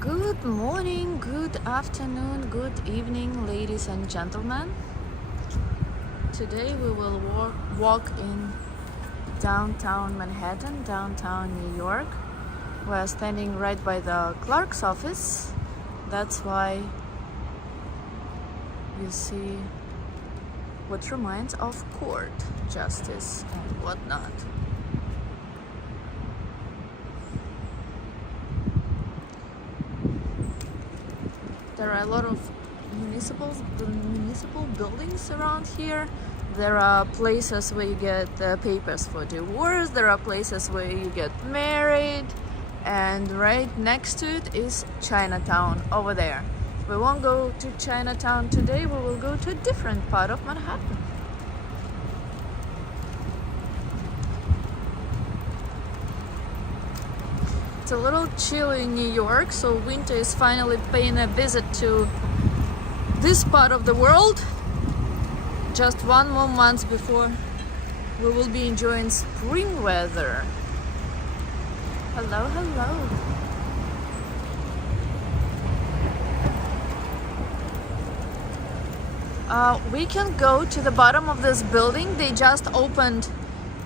Good morning, good afternoon, good evening, ladies and gentlemen. Today we will walk in downtown Manhattan, downtown New York. We're standing right by the clerk's office. That's why you see what reminds of court, justice, and whatnot. There are a lot of municipal buildings around here. There are places where you get papers for divorce. There are places where you get married. And right next to it is Chinatown over there. We won't go to Chinatown today. We will go to a different part of Manhattan. It's a little chilly in New York, so winter is finally paying a visit to this part of the world. Just one more month before we will be enjoying spring weather. Hello, hello. We can go to the bottom of this building. They just opened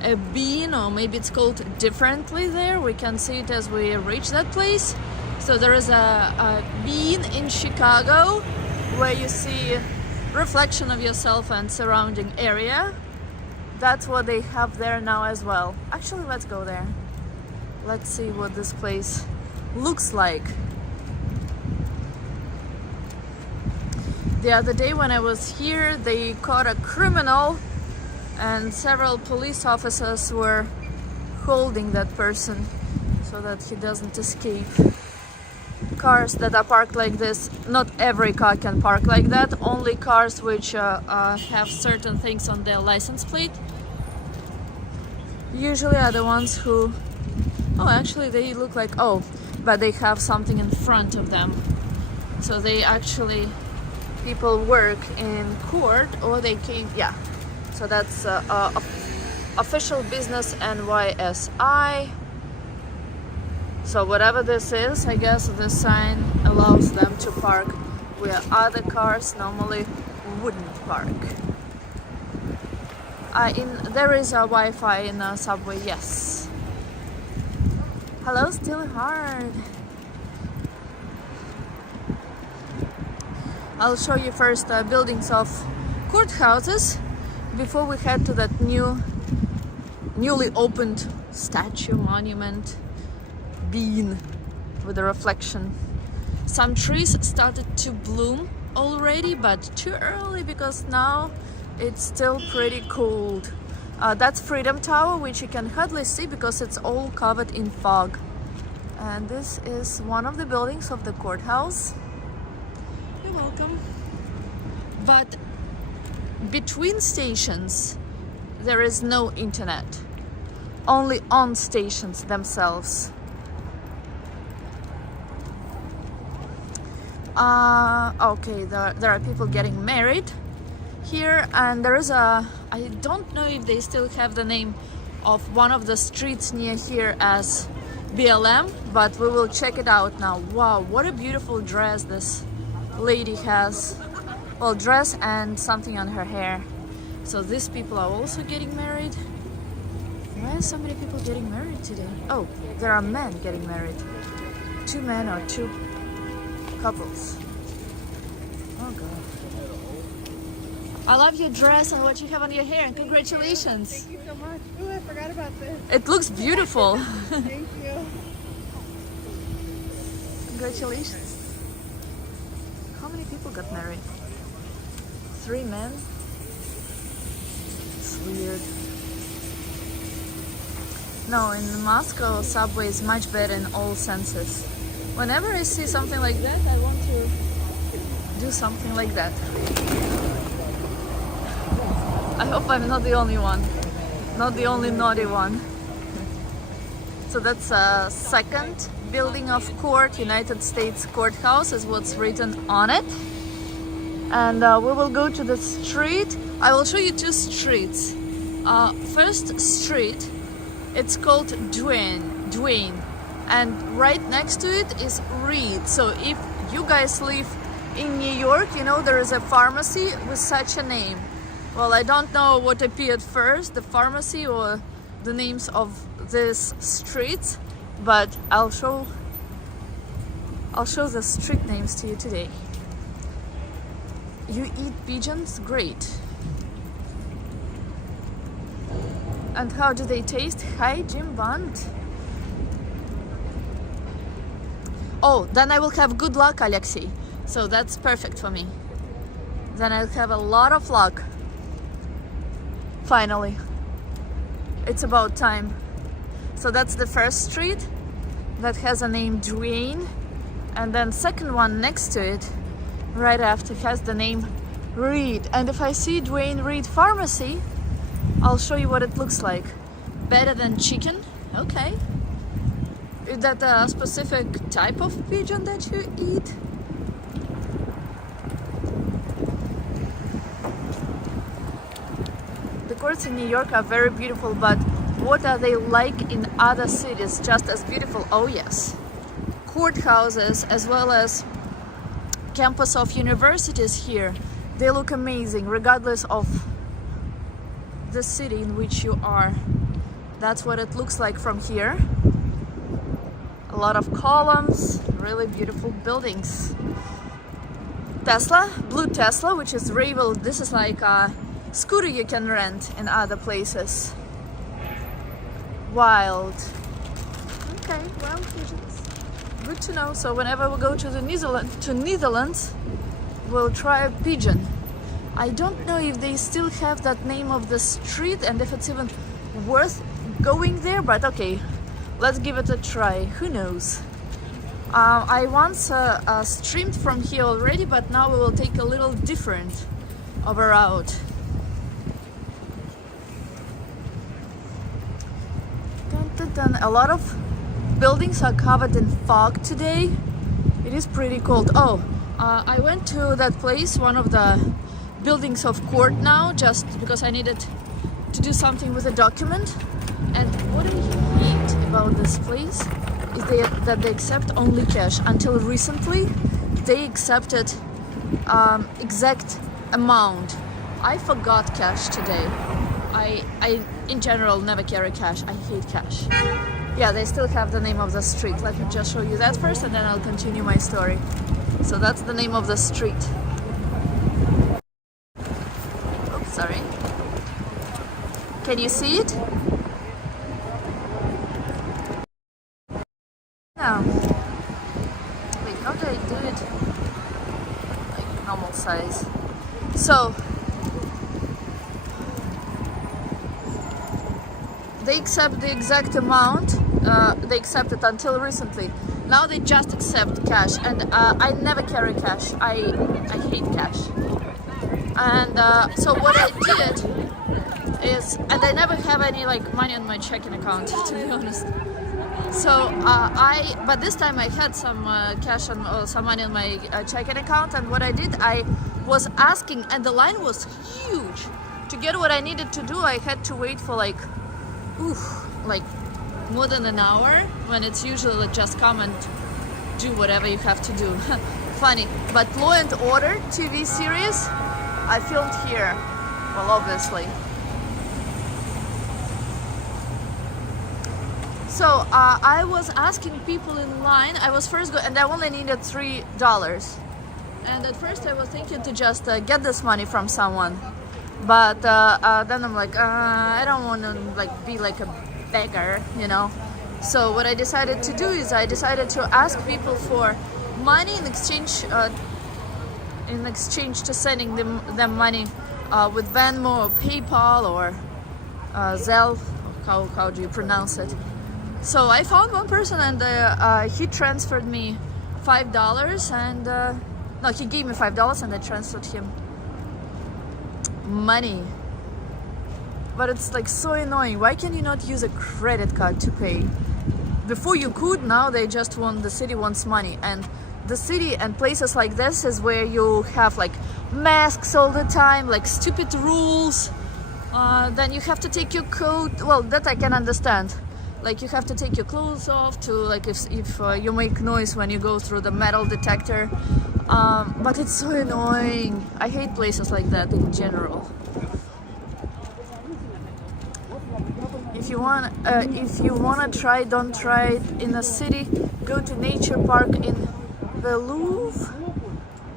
a bean, or maybe it's called differently there. We can see it as we reach that place. So there is a bean in Chicago where you see reflection of yourself and surrounding area. That's what they have there now as well. Actually, let's go there. Let's see what this place looks like. The other day when I was here, they caught a criminal and several police officers were holding that person so that he doesn't escape. Cars that are parked like this, not every car can park like that, only cars which have certain things on their license plate usually are the ones who, oh actually they look like, oh, but they have something in front of them. So they actually, people work in court or they came, yeah. So that's official business NYSI. So whatever this is, I guess this sign allows them to park where other cars normally wouldn't park. There is a Wi-Fi in a subway, yes. Hello, still hard. I'll show you first buildings of courthouses before we head to that newly opened statue monument bean with a reflection. Some trees started to bloom already, but too early because now it's still pretty cold. That's Freedom Tower, which you can hardly see because it's all covered in fog. And this is one of the buildings of the courthouse. You're welcome. But between stations, there is no internet. Only on stations themselves. Okay, there are people getting married here, and there is I don't know if they still have the name of one of the streets near here as BLM, but we will check it out now. Wow, what a beautiful dress this lady has. Well, dress and something on her hair. So these people are also getting married. Why are so many people getting married today? Oh, there are men getting married. 2 men or 2 couples. Oh god. I love your dress and what you have on your hair, and congratulations. Thank you so much. Ooh, I forgot about this. It looks beautiful. Thank you. Congratulations. How many people got married? 3 men? It's weird. No, in Moscow, subway is much better in all senses. Whenever I see something like that, I want to do something like that. I hope I'm not the only one. Not the only naughty one. So that's a second building of court, United States Courthouse is what's written on it. And we will go to the street. I will show you 2 streets. First street, it's called Duane. and right next to it is Reed. So if you guys live in New York, you know there is a pharmacy with such a name. Well, I don't know what appeared first, the pharmacy or the names of this streets, but I'll show the street names to you today. You eat pigeons? Great. And how do they taste? Hi, Jim Bond. Oh, then I will have good luck, Alexei. So that's perfect for me. Then I'll have a lot of luck. Finally. It's about time. So that's the first street that has a name Duane. And then second one next to it, right after, has the name Reed. And if I see Duane Reed Pharmacy, I'll show you what it looks like. Better than chicken? Okay. Is that a specific type of pigeon that you eat? The courts in New York are very beautiful, but what are they like in other cities? Just as beautiful? Oh yes. Courthouses as well as campus of universities here, they look amazing regardless of the city in which you are. That's what it looks like from here. A lot of columns, really beautiful buildings. Tesla, blue Tesla, which is Rayville. This is like a scooter you can rent in other places. Wild. Okay, well, pigeons. Good to know. So whenever we go to the Netherlands, we'll try a pigeon. I don't know if they still have that name of the street and if it's even worth going there, but okay, let's give it a try. Who knows? I once streamed from here already, but now we will take a little different of a route. Dun, dun, dun. A lot of buildings are covered in fog today. It is pretty cold. Oh, I went to that place, one of the buildings of court now, just because I needed to do something with a document. And what I hate about this place is that they accept only cash. Until recently, they accepted exact amount. I forgot cash today. I in general never carry cash. I hate cash. Yeah, they still have the name of the street. Let me just show you that first and then I'll continue my story. So that's the name of the street. Oops, sorry. Can you see it? No. Wait, how do I do it? Like normal size. So they accept the exact amount. They accept it until recently. Now they just accept cash, and I never carry cash. I hate cash. And so what I did is, and I never have any like money on my checking account, to be honest. So but this time I had some cash or some money on my checking account, and what I did, I was asking, and the line was huge. To get what I needed to do, I had to wait for like more than an hour, when it's usually just come and do whatever you have to do. Funny, but Law and Order TV series I filmed here. Well, obviously. So I was asking people in line. I was first and I only needed $3. And at first I was thinking to just get this money from someone, but then I'm like, I don't want to like be like a beggar, you know. So what I decided to do is I decided to ask people for money in exchange to sending them money with Venmo or PayPal or Zelle. How do you pronounce it? So I found one person, and he transferred me $5, and no, he gave me $5 and I transferred him money. But it's like so annoying. Why can you not use a credit card to pay? Before you could, now they just want, the city wants money. And the city and places like this is where you have like masks all the time, like stupid rules. Then you have to take your coat. Well, that I can understand. like you have to take your clothes off to, like, if you make noise when you go through the metal detector. But it's so annoying. I hate places like that in general. If you wanna try, don't try it in a city. Go to nature park in the Louvre.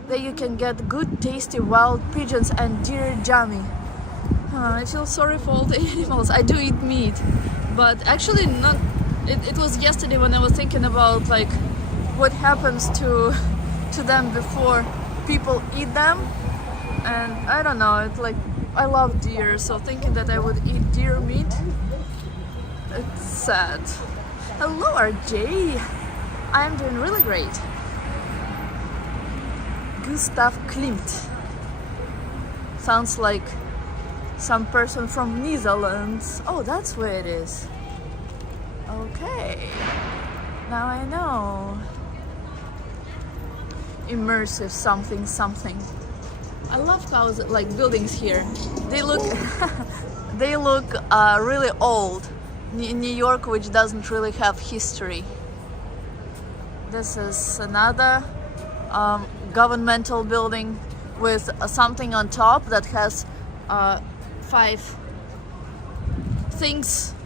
There you can get good, tasty wild pigeons and deer jammy. I feel sorry for all the animals. I do eat meat, but actually not. It was yesterday when I was thinking about like what happens to them before people eat them, and I don't know. It's like I love deer, so thinking that I would eat deer meat, it's sad. Hello, RJ. I am doing really great. Gustav Klimt. Sounds like some person from Netherlands. Oh, that's where it is. Okay. Now I know. Immersive something. I love how like buildings here. They look they look really old. In New York, which doesn't really have history. This is another governmental building with something on top that has 5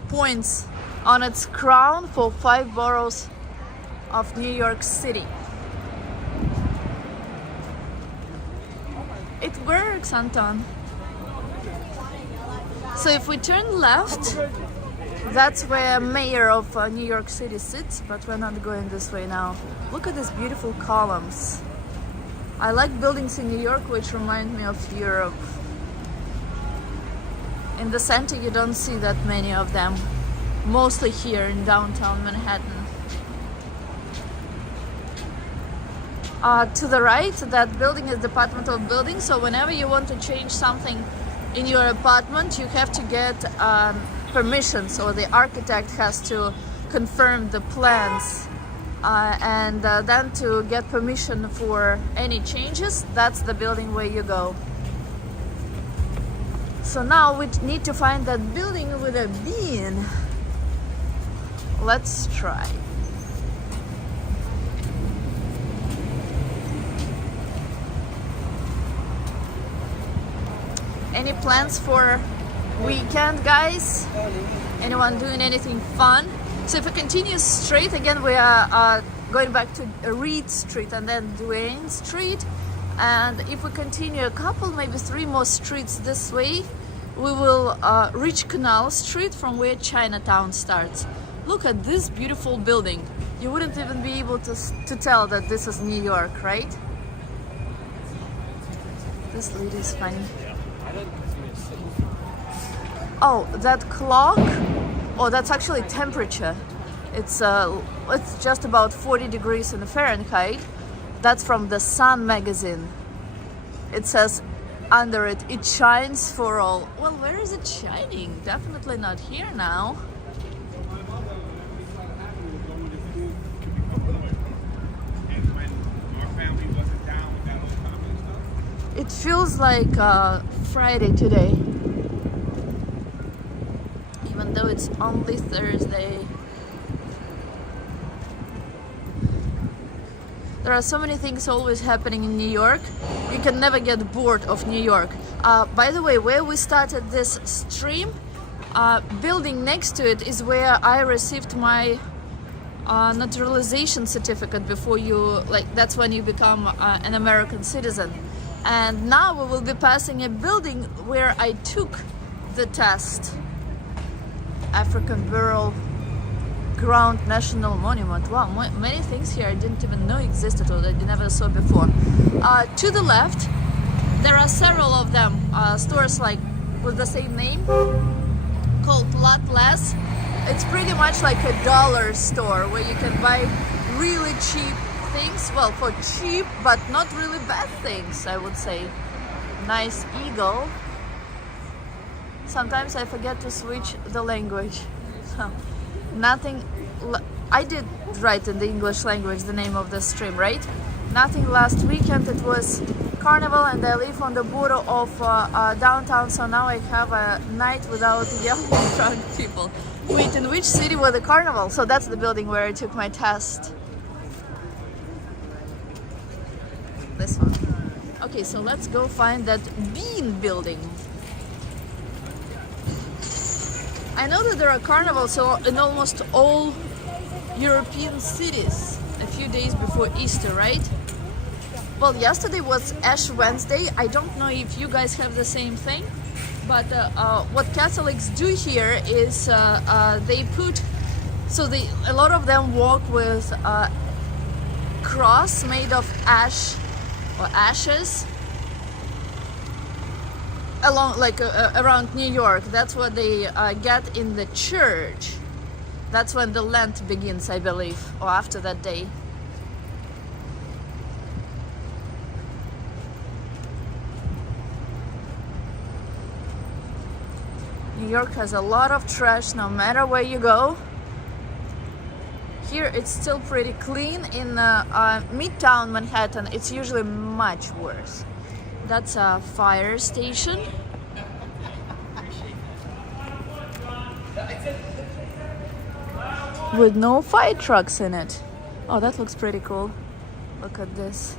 points on its crown for 5 boroughs of New York City. It works, Anton. So if we turn left, that's where Mayor of New York City sits, but we're not going this way now. Look at these beautiful columns. I like buildings in New York which remind me of Europe. In the center you don't see that many of them, mostly here in downtown Manhattan. To the right, that building is departmental building, so whenever you want to change something in your apartment, you have to get permissions, or the architect has to confirm the plans, and then to get permission for any changes, that's the building where you go. So now we need to find that building with a bean. Let's try. Any plans for weekend, guys? Anyone doing anything fun? So if we continue straight, again we are going back to Reed Street and then Duane Street, and if we continue a couple, maybe 3 more streets this way, we will reach Canal Street, from where Chinatown starts. Look at this beautiful building. You wouldn't even be able to tell that this is New York, right? This lady is funny. Oh, that clock? Oh, that's actually temperature. It's just about 40 degrees in Fahrenheit. That's from the Sun magazine. It says under it, it shines for all. Well, where is it shining? Definitely not here now. It feels like Friday today, even though it's only Thursday. There are so many things always happening in New York. You can never get bored of New York. By the way, where we started this stream, building next to it is where I received my naturalization certificate. Before you, that's when you become an American citizen. And now we will be passing a building where I took the test. African Burial Ground National Monument. Wow, many things here I didn't even know existed, or that I never saw before. To the left, there are several of them, stores like with the same name, called Lot Less. It's pretty much like a dollar store where you can buy really cheap things, well, for cheap but not really bad things, I would say. Nice eagle. Sometimes I forget to switch the language. Nothing. I did write in the English language the name of the stream, right? Nothing last weekend. It was Carnival, and I live on the border of downtown, so now I have a night without yelling drunk people. Wait, in which city was the carnival? So that's the building where I took my test. This one. Okay, so let's go find that bean building. I know that there are carnivals in almost all European cities a few days before Easter, right? Well, yesterday was Ash Wednesday. I don't know if you guys have the same thing, but what Catholics do here is they put, a lot of them walk with a cross made of ash or ashes along, like around New York. That's what they get in the church. That's when the Lent begins, I believe, or after that day. New York has a lot of trash no matter where you go. Here it's still pretty clean. In Midtown Manhattan it's usually much worse. That's a fire station. With no fire trucks in it. Oh, that looks pretty cool. Look at this.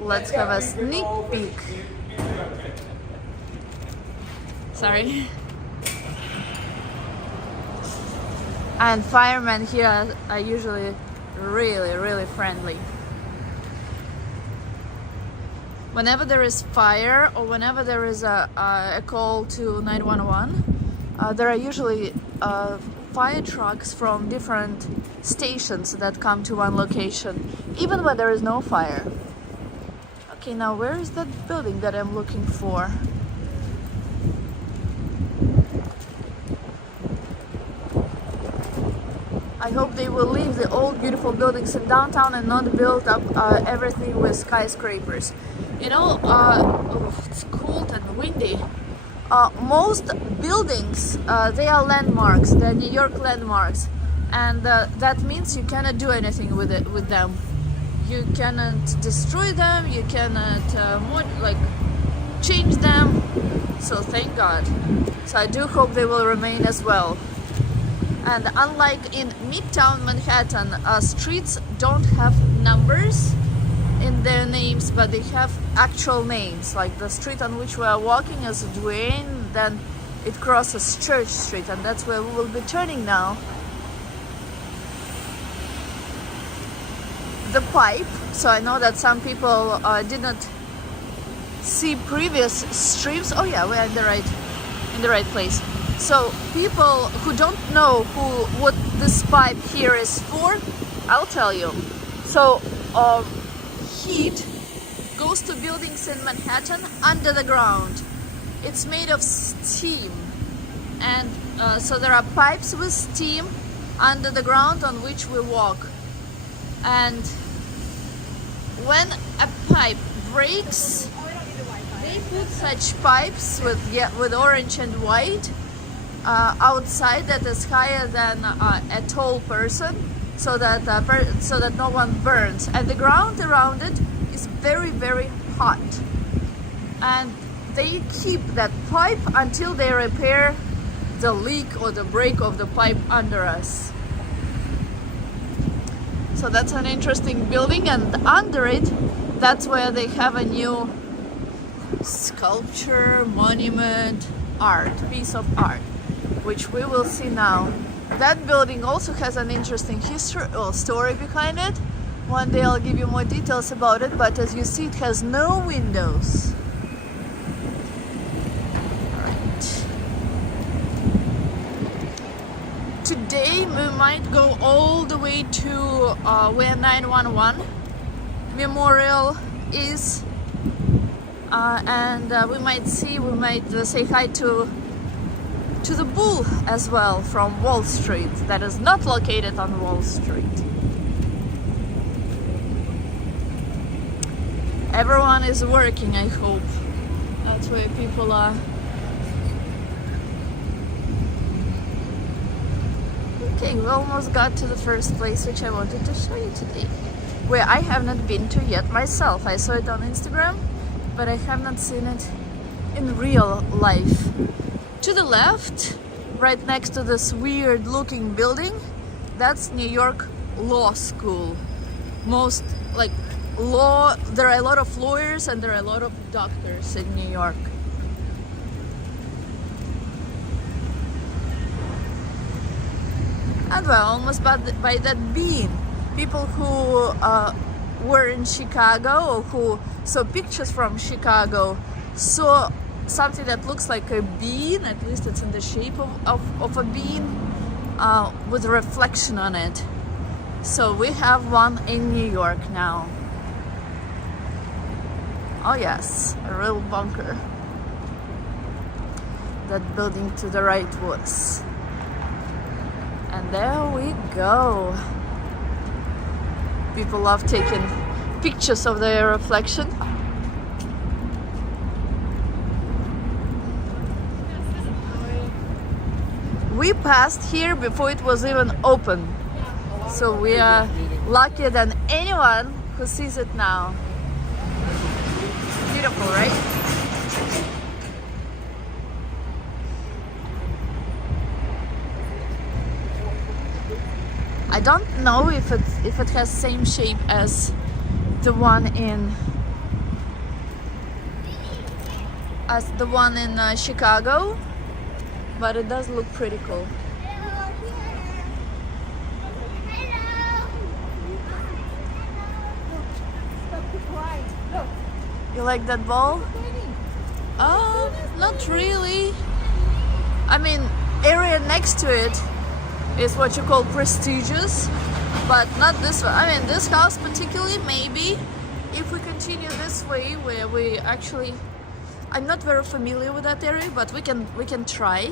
Let's have a sneak peek. Sorry. And firemen here are usually really friendly. Whenever there is fire or whenever there is a call to 911, there are usually fire trucks from different stations that come to one location, even when there is no fire. Okay, now where is that building that I'm looking for? I hope they will leave the old beautiful buildings in downtown and not build up everything with skyscrapers. You know, it's cold and windy. Most buildings, they are landmarks, they're New York landmarks, and that means you cannot do anything with them. You cannot destroy them, you cannot change them, so thank God. So I do hope they will remain as well. And unlike in Midtown Manhattan, streets don't have numbers in their names, but they have actual names. Like the street on which we are walking is Duane, then it crosses Church Street, and that's where we will be turning now. The pipe, so I know that some people did not see previous streams. Oh yeah, we're in the right place. So people who don't know what this pipe here is for, I'll tell you. So heat goes to buildings in Manhattan under the ground. It's made of steam, and so there are pipes with steam under the ground on which we walk. And when a pipe breaks, they put such pipes with orange and white outside that is higher than a tall person, so that no one burns. And the ground around it is very hot. And they keep that pipe until they repair the leak or the break of the pipe under us. So that's an interesting building, and under it, that's where they have a new sculpture, monument, piece of art, which we will see now. That building also has an interesting history or story behind it. One day I'll give you more details about it, but as you see, it has no windows. Right. Today we might go all the way to where 911 Memorial is, and we might say hi to the Bull as well from Wall Street, that is not located on Wall Street. Everyone is working, I hope. That's where people are. Okay, we almost got to the first place which I wanted to show you today, where I have not been to yet myself. I saw it on Instagram, but I have not seen it in real life. To the left, right next to this weird looking building, that's New York Law School. Most like law, there are a lot of lawyers and there are a lot of doctors in New York. And we're almost by that bean. People who were in Chicago or who saw pictures from Chicago saw something that looks like a bean, at least it's in the shape of a bean, with a reflection on it. So we have one in New York now. Oh yes, a real bunker. That building to the right was. And there we go. People love taking pictures of their reflection. We passed here before it was even open. So we are luckier than anyone who sees it now. Beautiful, right? I don't know if it has same shape as the one in Chicago, but it does look pretty cool. You like that ball? Oh, not really. I mean, area next to it is what you call prestigious, but not this one. I mean, this house particularly, maybe if we continue this way, where we actually, I'm not very familiar with that area, but we can try.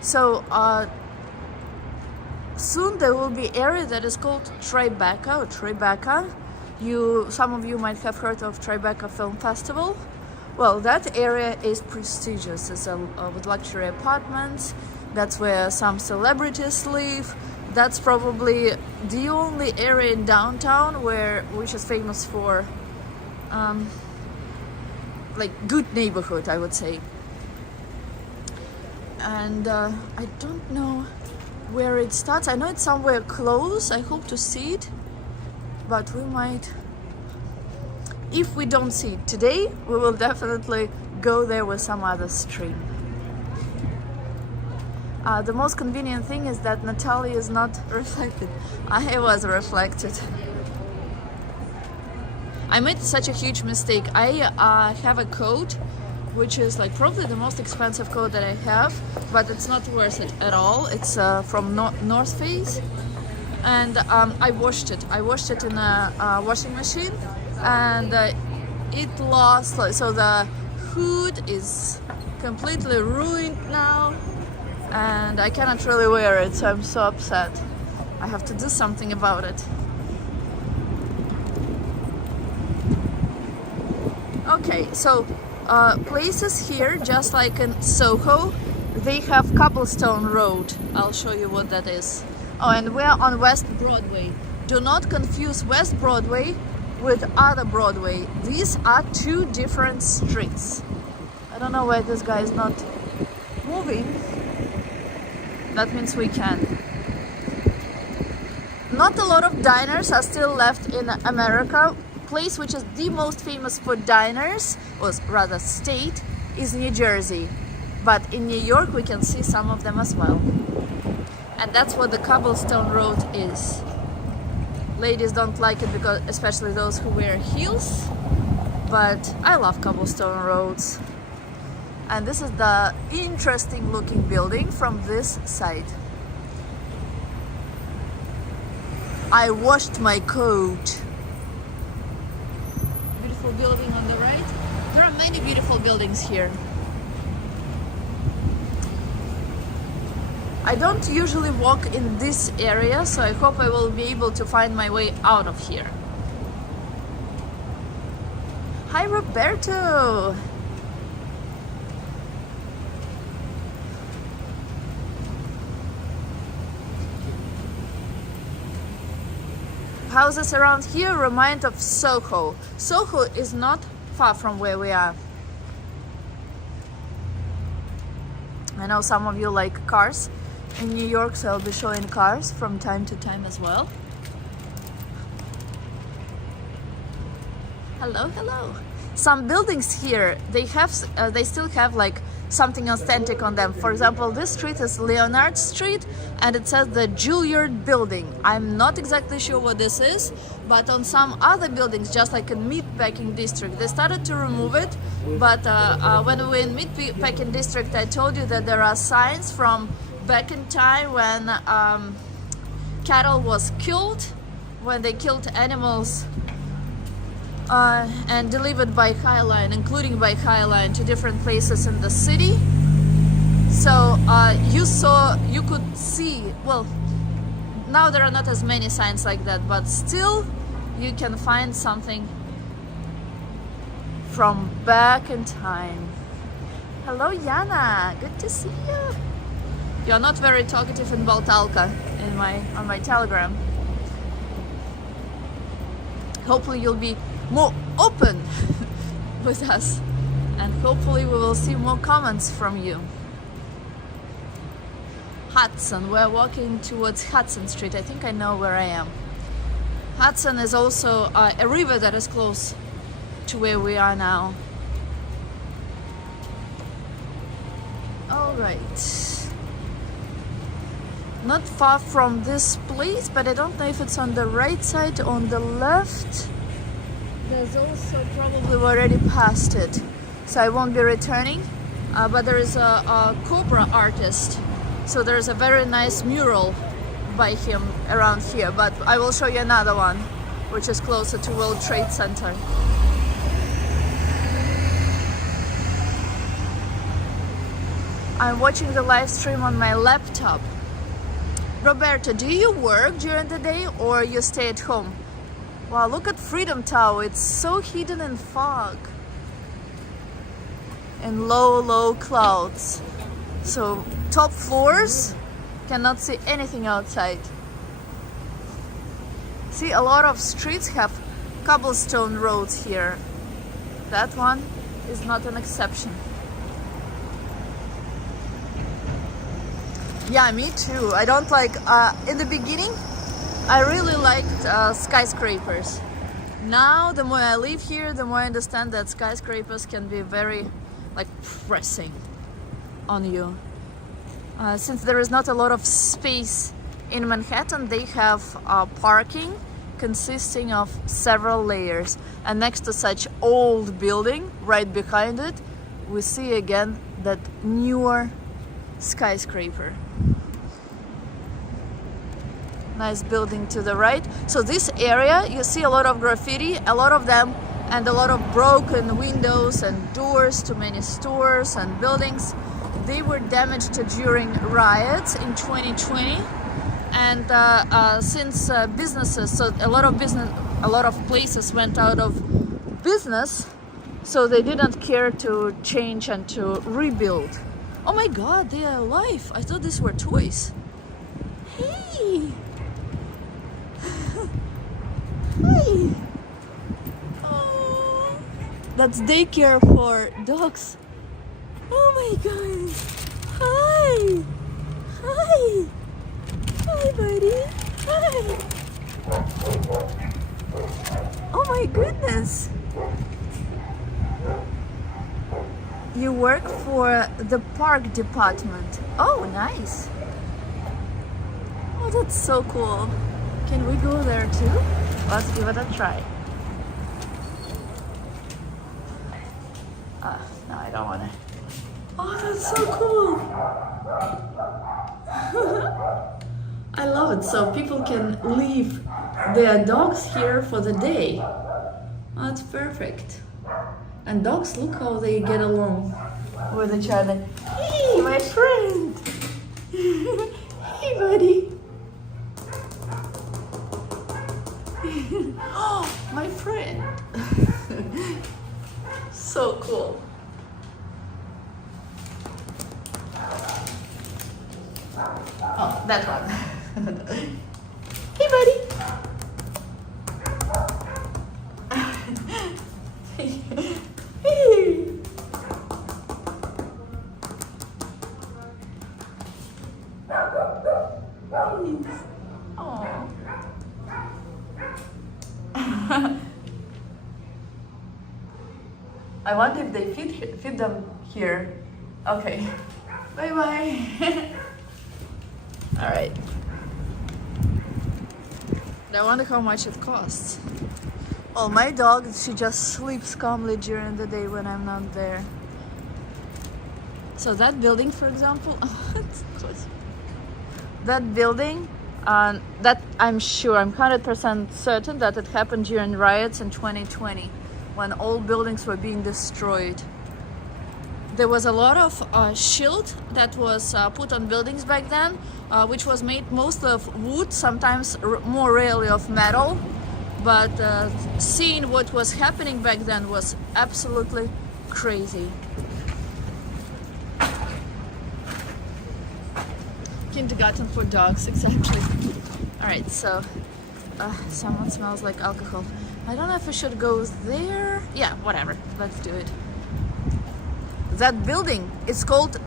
So soon there will be area that is called Tribeca or Tribeca. Some of you might have heard of Tribeca Film Festival. Well, that area is prestigious. It's with luxury apartments. That's where some celebrities live. That's probably the only area in downtown which is famous for like good neighborhood, I would say. And I don't know where it starts. I know it's somewhere close. I hope to see it, but we might. If we don't see it today, we will definitely go there with some other stream. The most convenient thing is that Natalia is not reflected. I was reflected. I made such a huge mistake. I have a coat which is like probably the most expensive coat that I have, but it's not worth it at all. It's from North Face, and I washed it. I washed it in a washing machine, and it lost. So the hood is completely ruined now, and I cannot really wear it. So I'm so upset. I have to do something about it. Okay, so places here, just like in Soho, they have cobblestone road. I'll show you what that is. Oh, and we're on West Broadway. Do not confuse West Broadway with other Broadway. These are two different streets. I don't know why this guy is not moving. That means we can. Not a lot of diners are still left in America. Place which is the most famous for diners, or rather state, is New Jersey. But in New York we can see some of them as well. And that's what the cobblestone road is. Ladies don't like it, because especially those who wear heels, but I love cobblestone roads. And this is the interesting looking building from this side. I washed my coat. Beautiful building on the right. There are many beautiful buildings here. I don't usually walk in this area, so I hope I will be able to find my way out of here. Hi, Roberto! Houses around here remind of Soho. Soho is not far from where we are. I know some of you like cars, in New York, so I'll be showing cars from time to time as well. Hello, hello. Some buildings here, they still have like something authentic on them. For example, this street is Leonard Street and it says the Juilliard Building. I'm not exactly sure what this is, but on some other buildings, just like in Meatpacking District, they started to remove it. But when we were in Meatpacking District, I told you that there are signs from back in time when cattle was killed, when they killed animals and delivered by Highline, including by Highline, to different places in the city. So you could see, well, now there are not as many signs like that, but still you can find something from back in time. Hello, Yana, good to see you. You're not very talkative in Baltalka on my Telegram. Hopefully you'll be more open with us, and hopefully we will see more comments from you. Hudson, we're walking towards Hudson Street. I think I know where I am. Hudson is also a river that is close to where we are now. All right. Not far from this place, but I don't know if it's on the right side or on the left. There's also probably already past it, so I won't be returning. But there is a Cobra artist, so there's a very nice mural by him around here. But I will show you another one, which is closer to World Trade Center. I'm watching the live stream on my laptop. Roberto, do you work during the day or you stay at home? Wow, look at Freedom Tower. It's so hidden in fog and low clouds. So top floors cannot see anything outside. See, a lot of streets have cobblestone roads here. That one is not an exception. Yeah, me too. I don't like, in the beginning, I really liked skyscrapers. Now, the more I live here, the more I understand that skyscrapers can be very, like, pressing on you. Since there is not a lot of space in Manhattan, they have parking consisting of several layers. And next to such old building, right behind it, we see again that newer skyscraper. Nice building to the right. So this area, you see a lot of graffiti, a lot of them, and a lot of broken windows and doors to many stores and buildings. They were damaged during riots in 2020, and since businesses, so a lot of places went out of business, so they didn't care to change and to rebuild. Oh my God, they are alive! I thought these were toys. Hey. Hi! Oh, that's daycare for dogs. Oh my God! Hi! Hi! Hi, buddy! Hi! Oh my goodness! You work for the park department. Oh, nice! Oh, that's so cool. Can we go there too? Let's give it a try. No, I don't want to. Oh, that's so cool. I love it. So people can leave their dogs here for the day. Oh, that's perfect. And dogs, look how they get along with each other. Hey, my friend. Hey, buddy. Oh, my friend. So cool. Oh, that one. Hey, buddy. Hey. I wonder if they feed them here. Okay. Bye bye. All right. I wonder how much it costs. Well, my dog, she just sleeps calmly during the day when I'm not there. So that building, for example, it's close. That building, that I'm sure, I'm 100% certain that it happened during riots in 2020 when all buildings were being destroyed. There was a lot of shield that was put on buildings back then, which was made mostly of wood, sometimes more rarely of metal. But seeing what was happening back then was absolutely crazy. Kindergarten for dogs, exactly. All right, so someone smells like alcohol. I don't know if we should go there. Yeah, whatever, let's do it. That building, it's called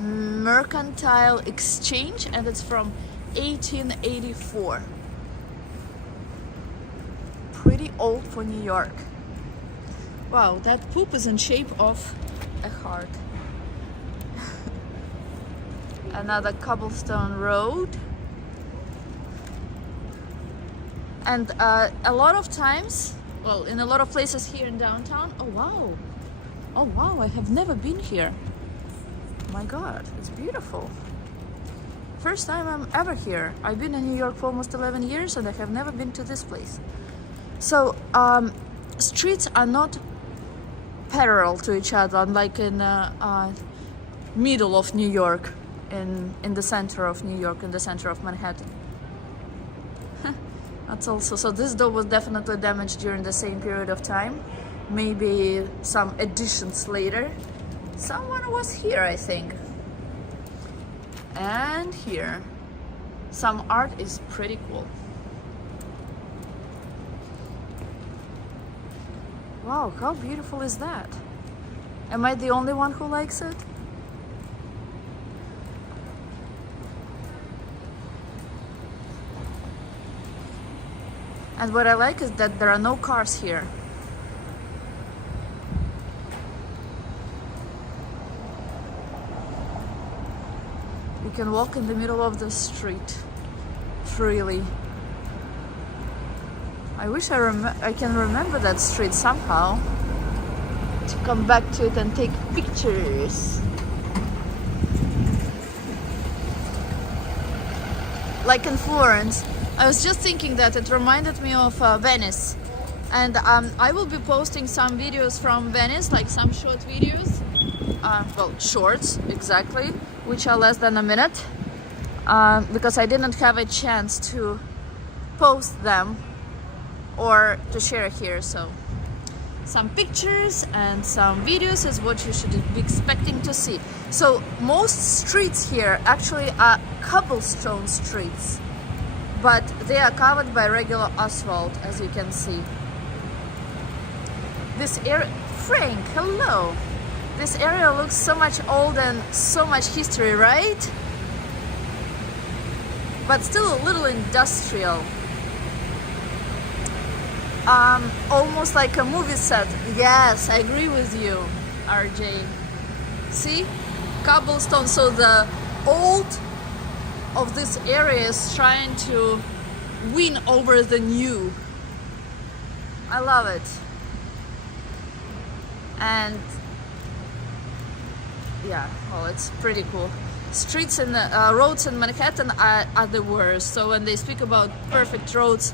Mercantile Exchange, and it's from 1884. Pretty old for New York. Wow, that poop is in shape of a heart. Another cobblestone road. And a lot of times, well, in a lot of places here in downtown, oh wow, I have never been here. My God, it's beautiful. First time I'm ever here. I've been in New York for almost 11 years and I have never been to this place. So streets are not parallel to each other, unlike in middle of New York, in the center of New York, in the center of Manhattan. That's also, so this door was definitely damaged during the same period of time. Maybe some additions later. Someone was here, I think. And here. Some art is pretty cool. Wow, how beautiful is that? Am I the only one who likes it? And what I like is that there are no cars here. You can walk in the middle of the street freely. I wish I can remember that street somehow to come back to it and take pictures. Like in Florence. I was just thinking that it reminded me of Venice, and I will be posting some videos from Venice, like some short videos, well, shorts exactly, which are less than a minute, because I didn't have a chance to post them or to share here. So some pictures and some videos is what you should be expecting to see. So most streets here actually are cobblestone streets, but they are covered by regular asphalt, as you can see. This area, Frank, hello. This area looks so much old and so much history, right? But still a little industrial. Almost like a movie set. Yes, I agree with you, RJ. See? Cobblestone, so the old of this area is trying to win over the new. I love it. And yeah, well, it's pretty cool. Streets and roads in Manhattan are the worst. So when they speak about perfect roads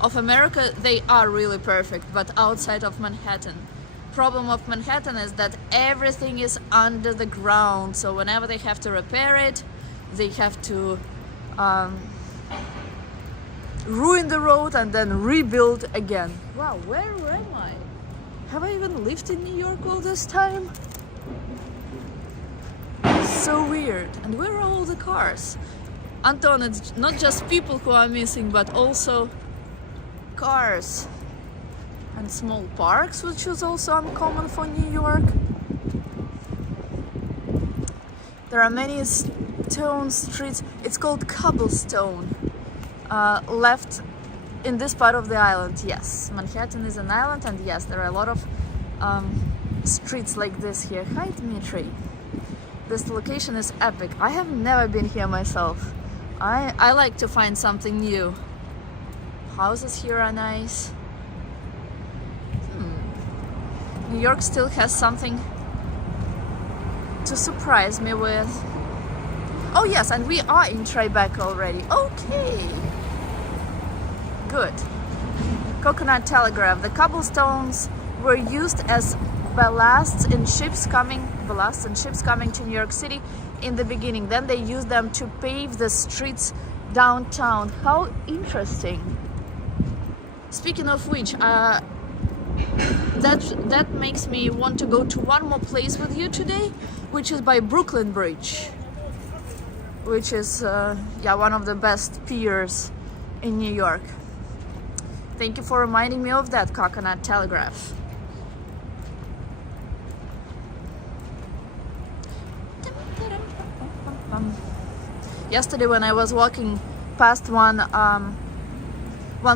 of America, they are really perfect, but outside of Manhattan. Problem of Manhattan is that everything is under the ground, so whenever they have to repair it, they have to ruin the road and then rebuild again. Wow, where am I? Have I even lived in New York all this time? So weird. And where are all the cars? Anton, it's not just people who are missing, but also cars and small parks, which is also uncommon for New York. There are many stone streets. It's called cobblestone. left in this part of the island. Yes, Manhattan is an island, and yes, there are a lot of streets like this here. Hi, Dmitry. This location is epic. I have never been here myself. I like to find something new. Houses here are nice. New York still has something to surprise me with. Oh yes, and we are in Tribeca already. Okay. Good. Coconut Telegraph. The cobblestones were used as ballasts in ships coming to New York City in the beginning. Then they used them to pave the streets downtown. How interesting. Speaking of which, that makes me want to go to one more place with you today, which is by Brooklyn Bridge, which is one of the best piers in New York. Thank you for reminding me of that, Coconut Telegraph. Yesterday when I was walking past one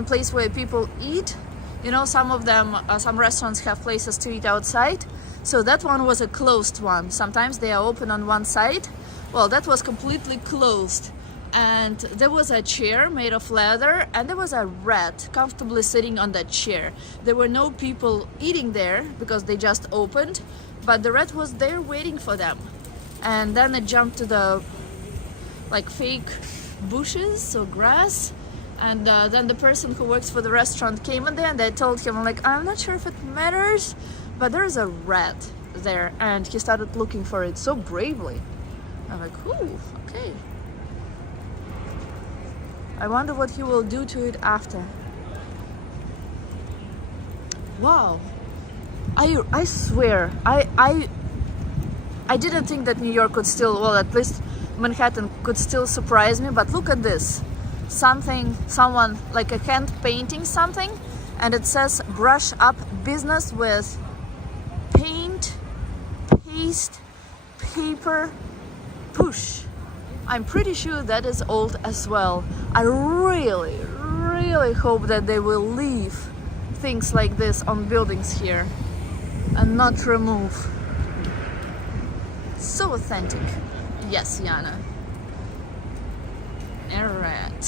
place where people eat, you know, some of them, some restaurants have places to eat outside. So that one was a closed one. Sometimes they are open on one side. Well, that was completely closed. And there was a chair made of leather, and there was a rat comfortably sitting on that chair. There were no people eating there because they just opened, but the rat was there waiting for them. And then it jumped to the fake bushes or grass, and then the person who works for the restaurant came in there, and I told him, I'm not sure if it matters, but there's a rat there, and he started looking for it so bravely. I'm like, ooh, okay. I wonder what he will do to it after. Wow. I swear, I didn't think that New York could still, well, at least Manhattan could still surprise me, but look at this. Someone like a hand painting something, and it says brush up business with paint, paste, paper, push. I'm pretty sure that is old as well. I really, really hope that they will leave things like this on buildings here and not remove. So authentic. Yes, Yana. Alright.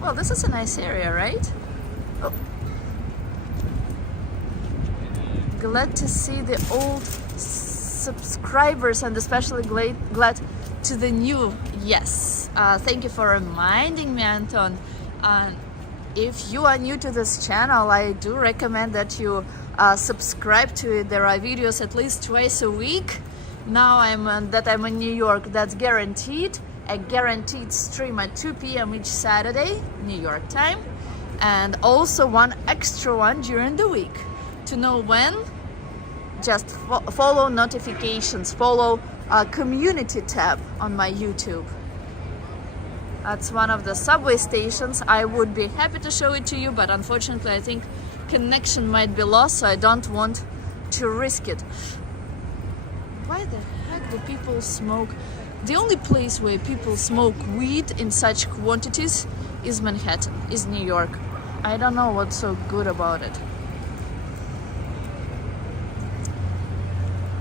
Well, this is a nice area, right? Oh. Glad to see the old subscribers, and especially glad to the new. Yes. Thank you for reminding me, Anton. If you are new to this channel, I do recommend that you subscribe to it. There are videos at least twice a week. Now I'm in New York, that's guaranteed. A guaranteed stream at 2 p.m. each Saturday, New York time, and also one extra one during the week. To know when, just follow notifications, follow a community tab on my YouTube. That's one of the subway stations. I would be happy to show it to you, but unfortunately I think connection might be lost, so I don't want to risk it. Why the heck do people smoke? The only place where people smoke weed in such quantities is Manhattan, is New York. I don't know what's so good about it.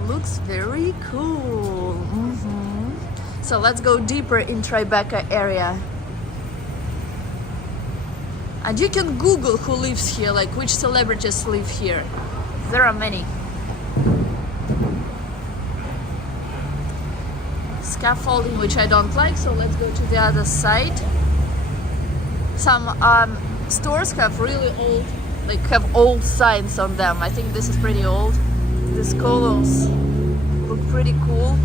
Looks very cool. So let's go deeper in Tribeca area. And you can Google who lives here, like which celebrities live here. There are many. Scaffolding, which I don't like, so let's go to the other side. Some stores have really old, have old signs on them. I think this is pretty old. These columns look pretty cool.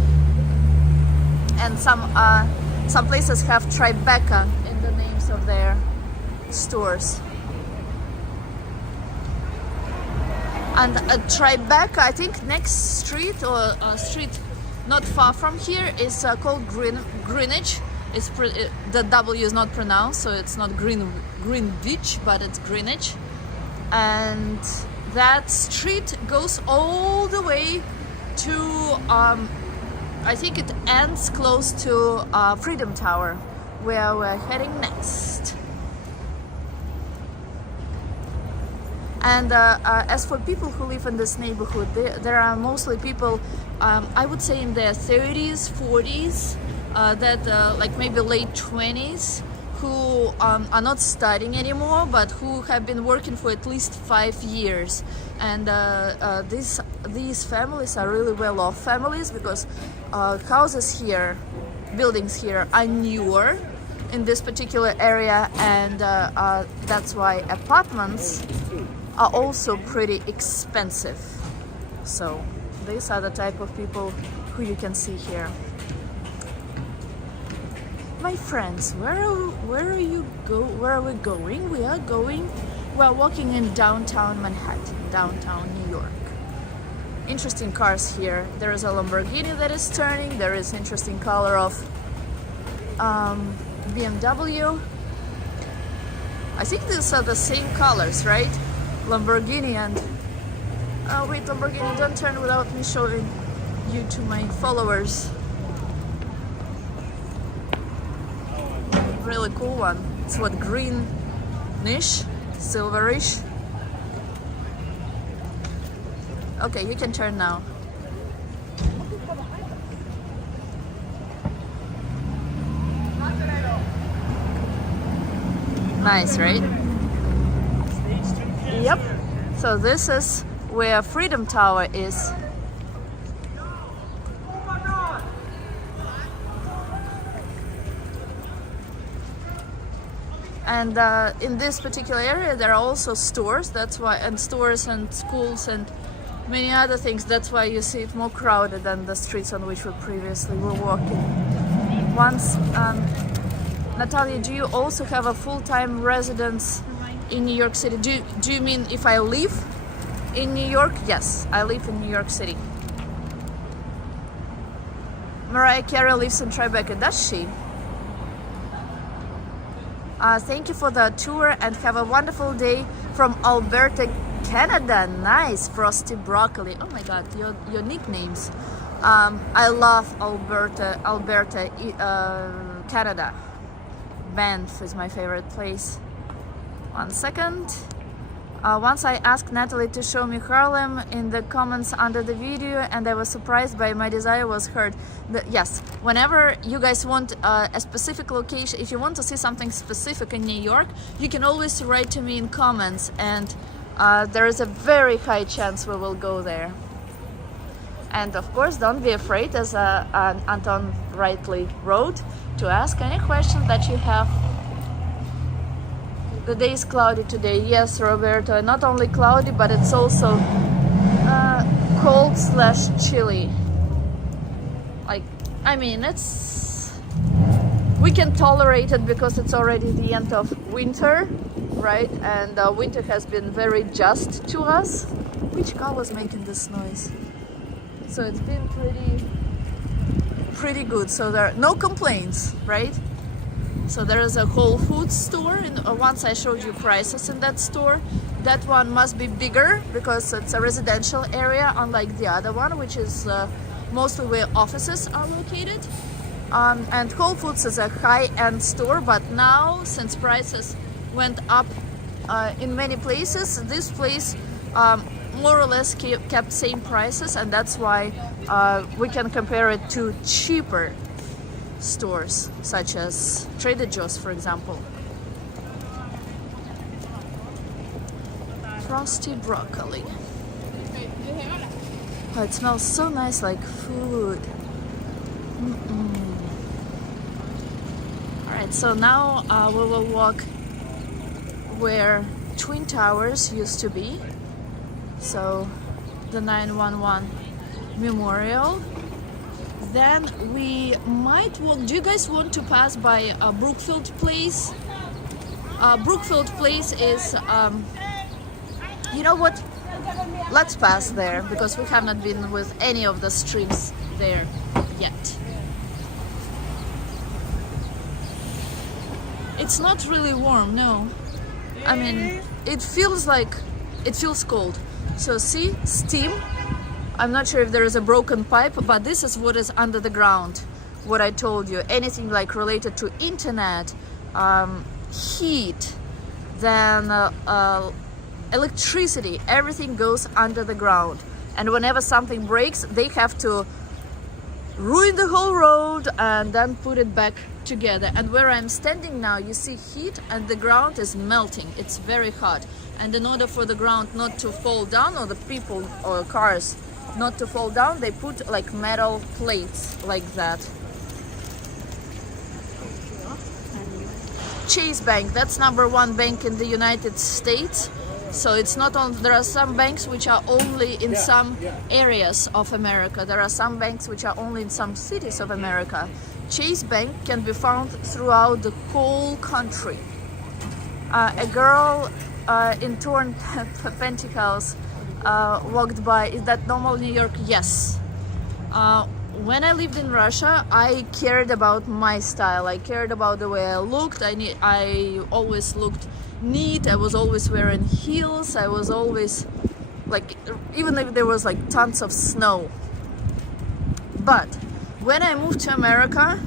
And some places have Tribeca in the names of their stores. And Tribeca, I think next street or street not far from here is called Greenwich. The W is not pronounced, so it's not Greenwich, but it's Greenwich. And that street goes all the way to, I think it ends close to Freedom Tower, where we're heading next. And as for people who live in this neighborhood, there are mostly people, I would say in their 30s, 40s, like maybe late 20s, who are not studying anymore, but who have been working for at least 5 years. And these families are really well-off families, because houses here, buildings here are newer in this particular area, and that's why apartments are also pretty expensive. So these are the type of people who you can see here. My friends, where are we going? We are walking in downtown Manhattan, downtown New York. Interesting cars here. There is a Lamborghini that is turning. There is interesting color of BMW. I think these are the same colors, right? Lamborghini and wait, Lamborghini, don't turn without me showing you to my followers. Really cool one. It's what, greenish, silverish. Okay, you can turn now. Nice, right? Yep. So this is where Freedom Tower is. And in this particular area there are also stores, that's why, and stores and schools and many other things. That's why you see it more crowded than the streets on which we previously were walking. Once, Natalia, do you also have a full-time residence in New York City? Do you mean if I live in New York? Yes, I live in New York City. Mariah Carey lives in Tribeca, does she? Thank you for the tour and have a wonderful day from Alberta, Canada. Nice, Frosty Broccoli. Oh my god, your nicknames. I love Alberta, Canada. Banff is my favorite place. 1 second. Once I asked Natalie to show me Harlem in the comments under the video, and I was surprised by my desire was heard. Yes, whenever you guys want a specific location, if you want to see something specific in New York, you can always write to me in comments, and there is a very high chance we will go there. And of course, don't be afraid, as Anton rightly wrote, to ask any questions that you have. The day is cloudy today. Yes, Roberto, not only cloudy, but it's also cold/chilly. Like, I mean, we can tolerate it because it's already the end of winter, right? And winter has been very just to us. Which car was making this noise? So it's been pretty good. So there are no complaints, right? So there is a Whole Foods store, and once I showed you prices in that store. That one must be bigger because it's a residential area, unlike the other one, which is mostly where offices are located. And Whole Foods is a high-end store, but now, since prices went up in many places, this place more or less kept same prices, and that's why we can compare it to cheaper stores such as Trader Joe's, for example. Frosty Broccoli. Oh, it smells so nice, like food. Alright, so now we will walk where Twin Towers used to be. So the 9/11 Memorial. Then we might walk. Do you guys want to pass by Brookfield Place? Brookfield Place is, you know what? Let's pass there because we have not been with any of the streets there yet. It's not really warm, no. I mean, it feels cold. So see, steam. I'm not sure if there is a broken pipe, but this is what is under the ground. what I told you, anything like related to internet, heat, then electricity, everything goes under the ground. And whenever something breaks, they have to ruin the whole road and then put it back together. And where I'm standing now, you see heat and the ground is melting. It's very hot. And in order for the ground not to fall down, or the people or cars not to fall down, they put like metal plates like that. Chase Bank, that's #1 bank in the United States. So it's not on, there are some banks which are only in some areas of America. There are some banks which are only in some cities of America. Chase Bank can be found throughout the whole country. A girl in torn pantyhose walked by. Is that normal New York? Yes. When I lived in Russia, I cared about my style. I cared about the way I looked. I always looked neat. I was always wearing heels. I was always like, even if there was like tons of snow. But when I moved to America,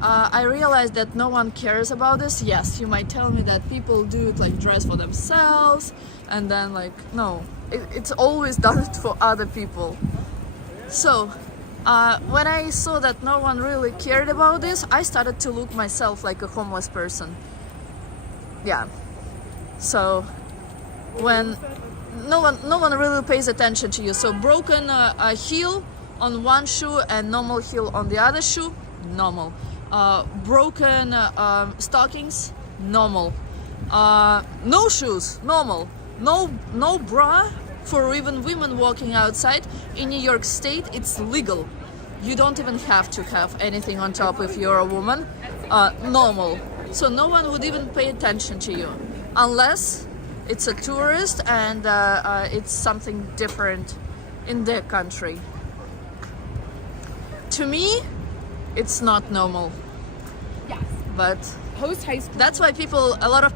I realized that no one cares about this. Yes, you might tell me that people do it, like dress for themselves, and then like, no, it's always done it for other people. So when I saw that no one really cared about this, I started to look myself like a homeless person. Yeah. So when no one really pays attention to you. So broken heel on one shoe and normal heel on the other shoe, normal. Broken stockings, normal. No shoes, normal. No bra for even women walking outside. In New York State, it's legal. You don't even have to have anything on top if you're a woman. Normal. So no one would even pay attention to you unless it's a tourist and it's something different in their country. To me, it's not normal. Yes. But Post high school. that's why a lot of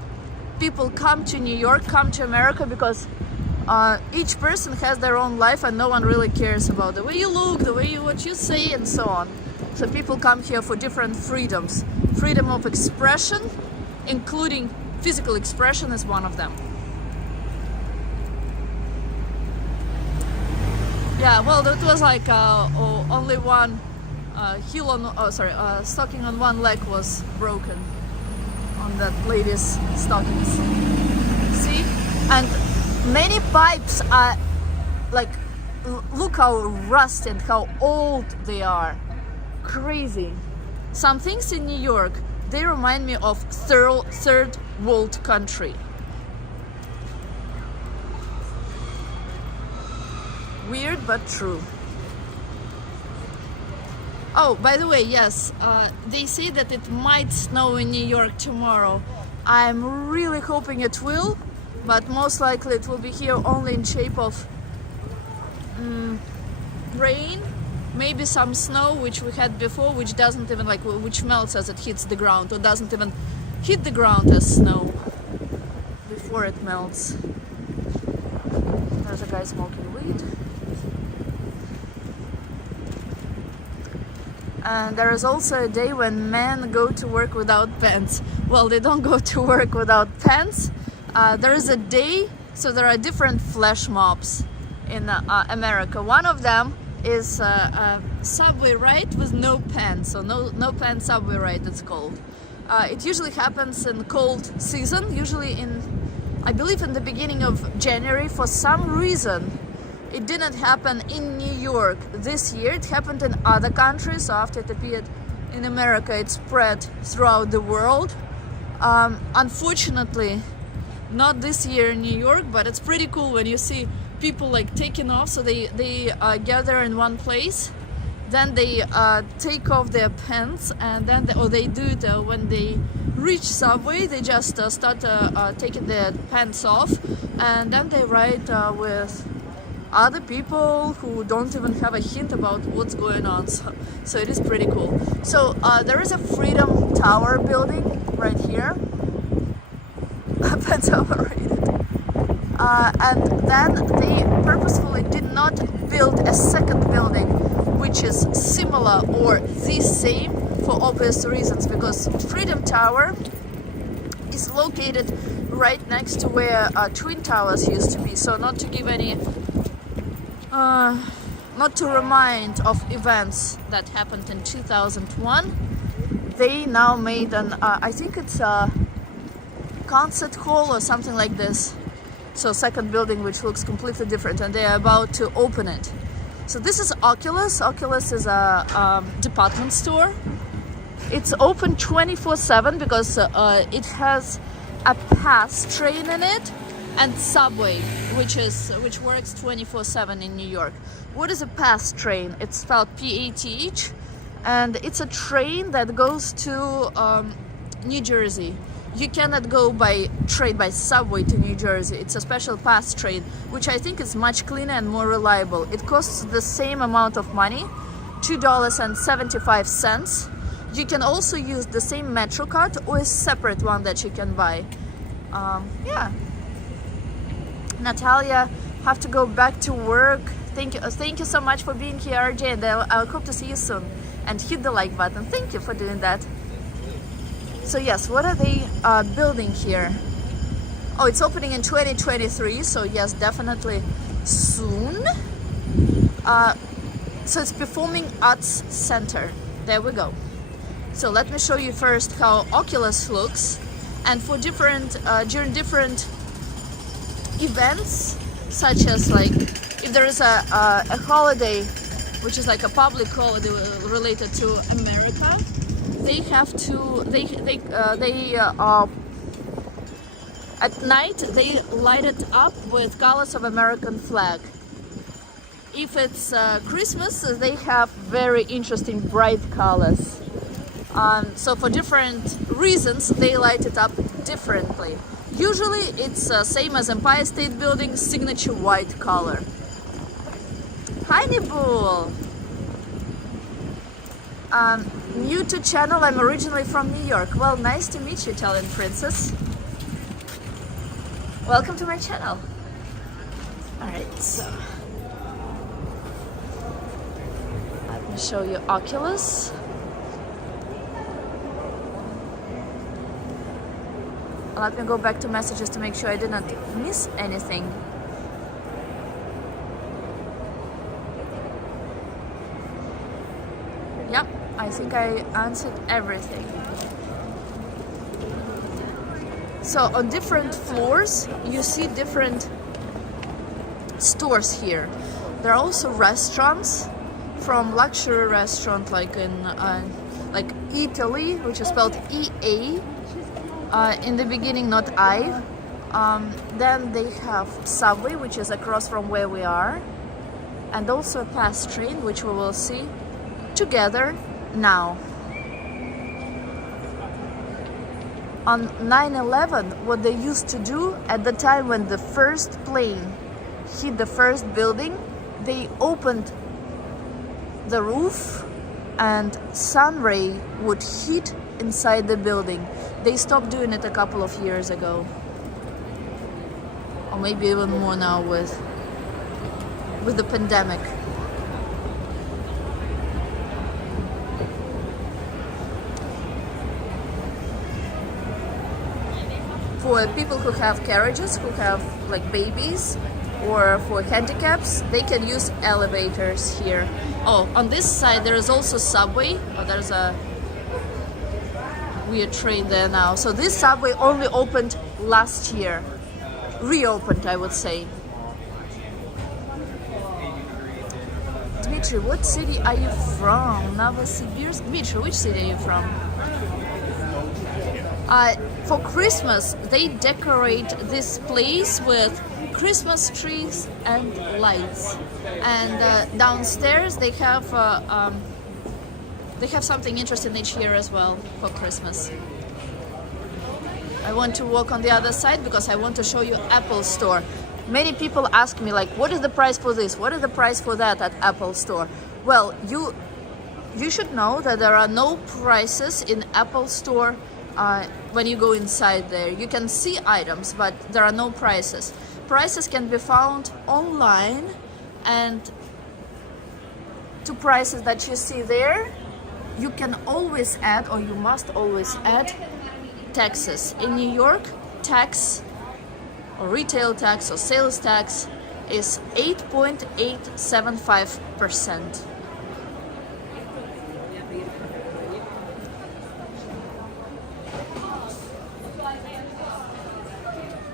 people come to New York, come to America, because each person has their own life and no one really cares about the way you look, the way what you say, and so on. So people come here for different freedoms. Freedom of expression, including physical expression, is one of them. Yeah, well, that was like only one heel on, stocking on one leg was broken on that lady's stockings. See? And many pipes are like, look how rusted, how old they are. Crazy. Some things in New York, they remind me of third world country. Weird but true. Oh, by the way, yes, they say that it might snow in New York tomorrow. I'm really hoping it will, but most likely it will be here only in shape of rain, maybe some snow, which we had before, which doesn't even which melts as it hits the ground, or doesn't even hit the ground as snow before it melts. There's a guy smoking weed. And there is also a day when men go to work without pants. Well, they don't go to work without pants. There is a day, so there are different flash mobs in America. One of them is a subway ride with no pants, so no pants subway ride, it's called. It usually happens in cold season, usually I believe in the beginning of January. For some reason, it didn't happen in New York this year. It happened in other countries. So after it appeared in America, it spread throughout the world. Unfortunately, not this year in New York, but it's pretty cool when you see people like taking off. So they gather in one place, then they take off their pants, and then they do it when they reach subway. They just start taking their pants off, and then they ride with other people who don't even have a hint about what's going on. So it is pretty cool. So there is a Freedom Tower building right here. That's overrated. And then they purposefully did not build a second building which is similar or the same for obvious reasons, because Freedom Tower is located right next to where Twin Towers used to be. So not to give any, not to remind of events that happened in 2001, they now made an, I think it's a concert hall or something like this. So second building which looks completely different, and they are about to open it. So this is Oculus. Oculus is a department store. It's open 24/7 because it has a PASS train in it and subway, which works 24/7 in New York. What is a PASS train? It's spelled P-A-T-H, and it's a train that goes to New Jersey. You cannot go by train by subway to New Jersey. It's a special PASS train, which I think is much cleaner and more reliable. It costs the same amount of money, $2.75. You can also use the same Metro card or a separate one that you can buy. Yeah. Natalia, have to go back to work. Thank you so much for being here, RJ, and I hope to see you soon. And hit the like button. Thank you for doing that. So yes, what are they building here? Oh, it's opening in 2023, so yes, definitely soon. So it's Performing Arts Center. There we go. So let me show you first how Oculus looks, and for different during different events, such as like if there is a holiday, which is like a public holiday related to America, they have to at night they light it up with colors of American flag. If it's Christmas, they have very interesting bright colors. So for different reasons, they light it up differently. Usually it's same as Empire State Building, signature white color. Hi Nibul! New to channel, I'm originally from New York. Well, nice to meet you, Italian princess. Welcome to my channel. Alright, so let me show you Oculus. Let me go back to messages to make sure I didn't miss anything. Yep, I think I answered everything. So on different floors, you see different stores here. There are also restaurants, from luxury restaurant like in like Italy, which is spelled E-A. In the beginning, not I. Then they have subway, which is across from where we are, and also a PASS train, which we will see together now. On 9/11, what they used to do at the time when the first plane hit the first building, they opened the roof and sun ray would hit inside the building. They stopped doing it a couple of years ago, or maybe even more now with the pandemic. For people who have carriages, who have like babies, or for handicaps, they can use elevators here. Oh, on this side there is also subway. Oh, there's a weird train there now. So this subway only opened last year. Reopened, I would say. Dmitry, what city are you from? Novosibirsk? Dmitry, which city are you from? For Christmas, they decorate this place with Christmas trees and lights. And downstairs they have something interesting each year as well for Christmas. I want to walk on the other side because I want to show you Apple Store. Many people ask me like, what is the price for this? What is the price for that at Apple Store? Well, you should know that there are no prices in Apple Store when you go inside there. You can see items, but there are no prices. Prices can be found online, and to prices that you see there, you can always add, or you must always add, taxes. In New York, tax or retail tax or sales tax is 8.875%.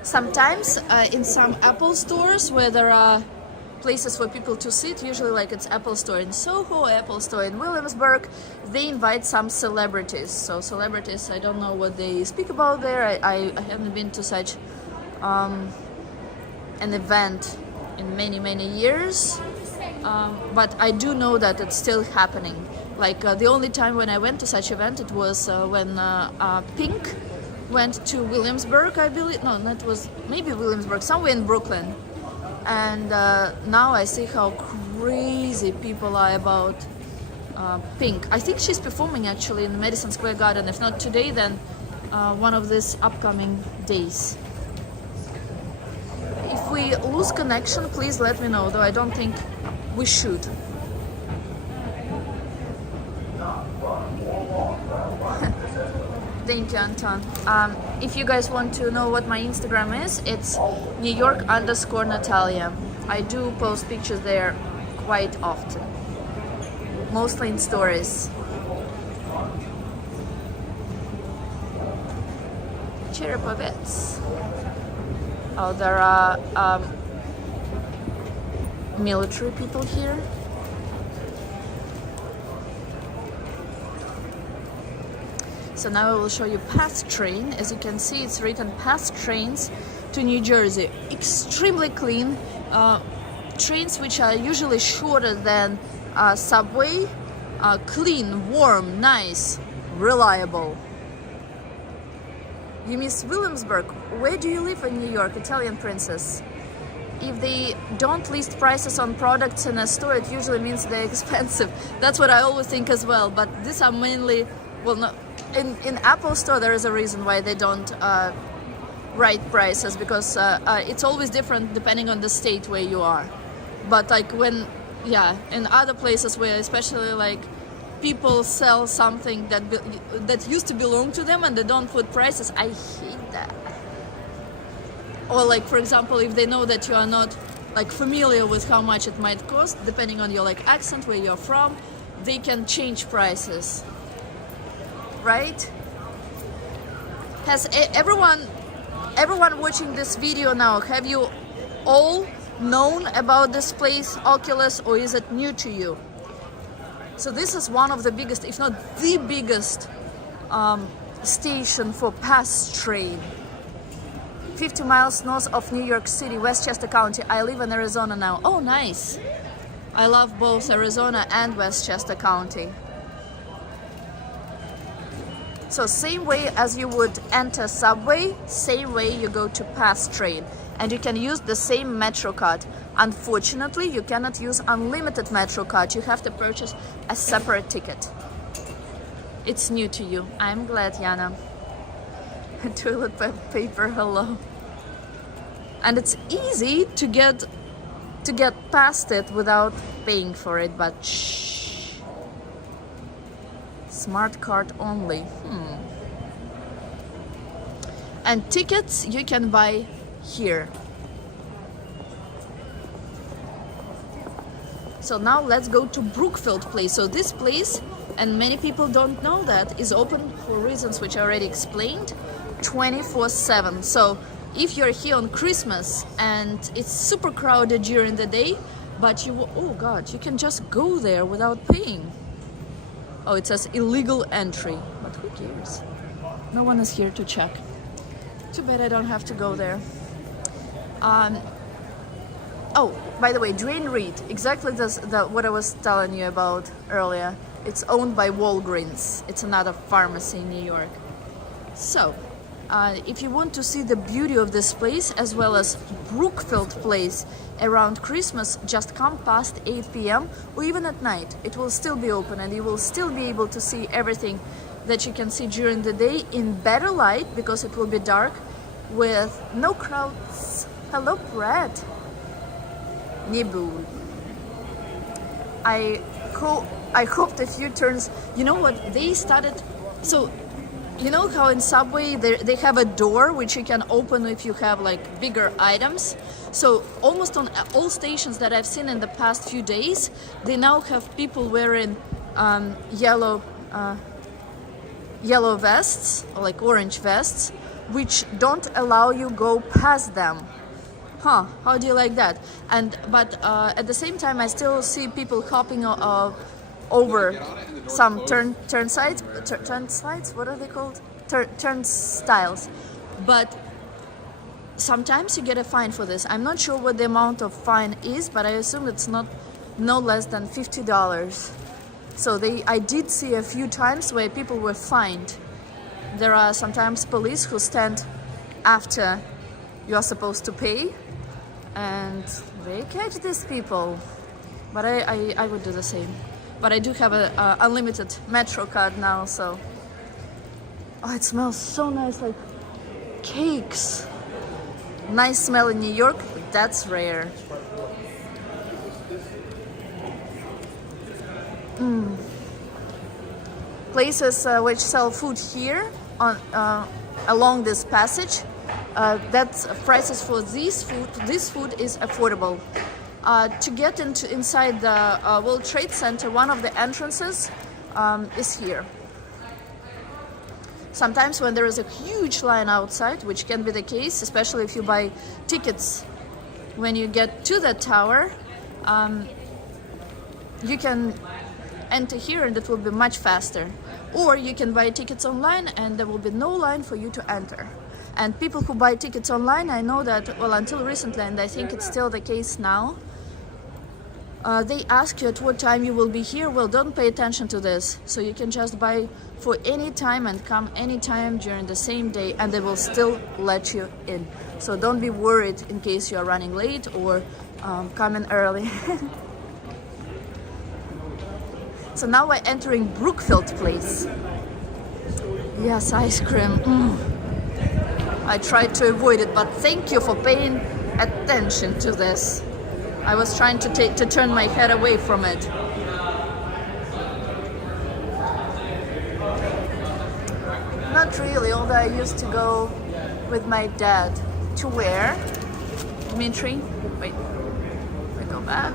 Sometimes in some Apple stores where there are places for people to sit, usually like it's Apple store in Soho, Apple store in Williamsburg, they invite some celebrities. So celebrities, I don't know what they speak about there. I haven't been to such an event in many years, but I do know that it's still happening. Like the only time when I went to such event, it was when Pink went to Williamsburg, I believe. No, that was maybe Williamsburg, somewhere in Brooklyn. And now I see how crazy people are about Pink. I think she's performing actually in Madison Square Garden. If not today, then one of these upcoming days. If we lose connection, please let me know, though I don't think we should. Thank you, Anton. If you guys want to know what my Instagram is, it's New York_Natalia. I do post pictures there quite often, mostly in stories. Cherepovets. Oh, there are military people here. So now I will show you Path Train. As you can see, it's written Path Trains to New Jersey. Extremely clean. Trains which are usually shorter than subway. Clean, warm, nice, reliable. You miss Williamsburg. Where do you live in New York, Italian princess? If they don't list prices on products in a store, it usually means they're expensive. That's what I always think as well. But these are mainly, well, no, in Apple Store there is a reason why they don't write prices, because it's always different depending on the state where you are. But like when, yeah, in other places where especially like people sell something that used to belong to them and they don't put prices, I hate that. Or like, for example, if they know that you are not like familiar with how much it might cost, depending on your like accent, where you're from, they can change prices. Right? Has everyone watching this video now, have you all known about this place, Oculus, or is it new to you? So this is one of the biggest, if not the biggest, station for Path Train. 50 miles north of New York City, Westchester County. I live in Arizona now. Oh, nice. I love both Arizona and Westchester County. So same way as you would enter subway, same way you go to Path Train. And you can use the same Metro card. Unfortunately, you cannot use unlimited Metro card. You have to purchase a separate ticket. It's new to you. I'm glad, Yana. Toilet paper, hello. And it's easy to get past it without paying for it, but shh. Smart card only. And tickets you can buy here. So now let's go to Brookfield Place. So this place, and many people don't know that, is open for reasons which I already explained, 24/7. So if you're here on Christmas and it's super crowded during the day, but oh god, you can just go there without paying. Oh, it says illegal entry, but who cares? No one is here to check. Too bad I don't have to go there. Oh, by the way, Duane Reade, exactly what I was telling you about earlier. It's owned by Walgreens. It's another pharmacy in New York. So, if you want to see the beauty of this place, as well as Brookfield Place around Christmas, just come past 8 p.m. or even at night. It will still be open and you will still be able to see everything that you can see during the day in better light, because it will be dark with no crowds. Hello, Brad. Nibul. I I hope a few turns. You know what? They started. So, you know how in Subway they have a door which you can open if you have like bigger items. So almost on all stations that I've seen in the past few days, they now have people wearing yellow vests, or like orange vests, which don't allow you go past them. Huh? How do you like that? But at the same time, I still see people hopping over some turnstiles. What are they called? Turnstiles. But sometimes you get a fine for this. I'm not sure what the amount of fine is, but I assume it's no less than $50. So I did see a few times where people were fined. There are sometimes police who stand after you are supposed to pay, and they catch these people. But I would do the same. But I do have a unlimited Metro card now, so. Oh, it smells so nice, like cakes. Nice smell in New York, but that's rare. Places which sell food here on along this passage, that's prices for this food is affordable. To get inside the World Trade Center, one of the entrances is here. Sometimes when there is a huge line outside, which can be the case, especially if you buy tickets when you get to the tower, you can enter here and it will be much faster. Or you can buy tickets online and there will be no line for you to enter. And people who buy tickets online, I know that, well, until recently, and I think it's still the case now, they ask you at what time you will be here. Well, don't pay attention to this. So you can just buy for any time and come anytime during the same day, and they will still let you in. So don't be worried in case you are running late or coming early. So now we're entering Brookfield Place. Yes, ice cream. I tried to avoid it, but thank you for paying attention to this. I was trying to turn my head away from it. Not really, although I used to go with my dad. To where? Dmitry? Wait, we go back.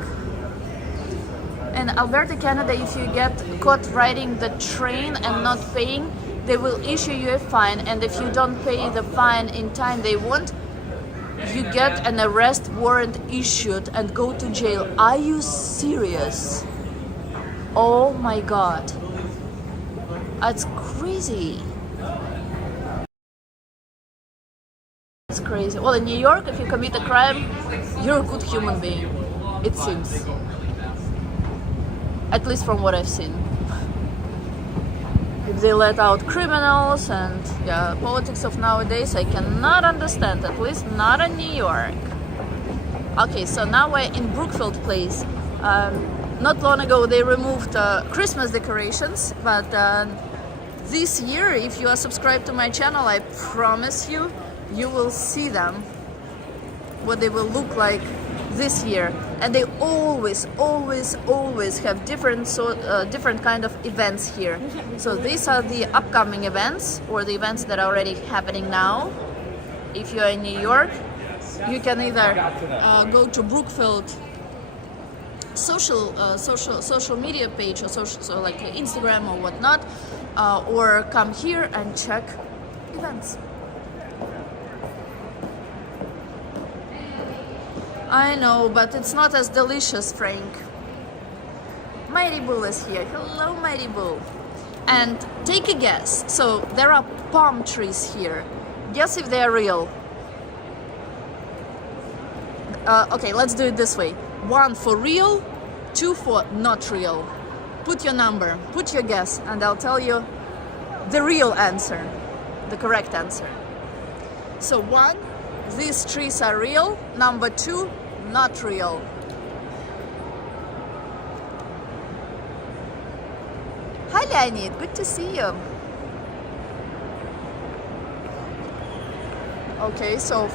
In Alberta, Canada, if you get caught riding the train and not paying, they will issue you a fine, and if you don't pay the fine in time they want, you get an arrest warrant issued and go to jail. Are you serious? Oh my god. That's crazy. It's crazy. Well, in New York, if you commit a crime, you're a good human being, it seems. At least from what I've seen. If they let out criminals and politics of nowadays, I cannot understand, at least not in New York. Okay, so now we're in Brookfield Place. Not long ago they removed Christmas decorations, but this year, if you are subscribed to my channel, I promise you, you will see them, what they will look like this year. And they always have different kind of events here. So these are the upcoming events, or the events that are already happening now. If you are in New York, you can either go to Brookfield social media page, or so like Instagram or whatnot, or come here and check events. I know, but it's not as delicious, Frank. Mighty Bull is here. Hello, Mighty Bull. And take a guess. So there are palm trees here. Guess if they are real. Okay, let's do it this way. 1 for real, 2 for not real. Put your number, put your guess, and I'll tell you the real answer, the correct answer. So 1, these trees are real. Number 2, not real. Hi Leonid, good to see you. Okay, so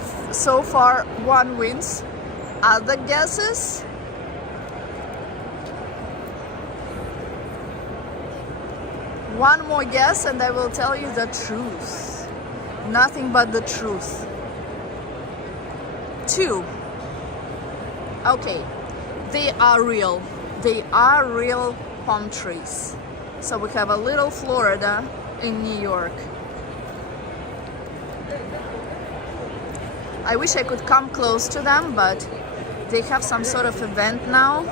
far 1 wins. Other guesses? One more guess and I will tell you the truth. Nothing but the truth. 2. Okay, they are real. They are real palm trees. So we have a little Florida in New York. I wish I could come close to them, but they have some sort of event now,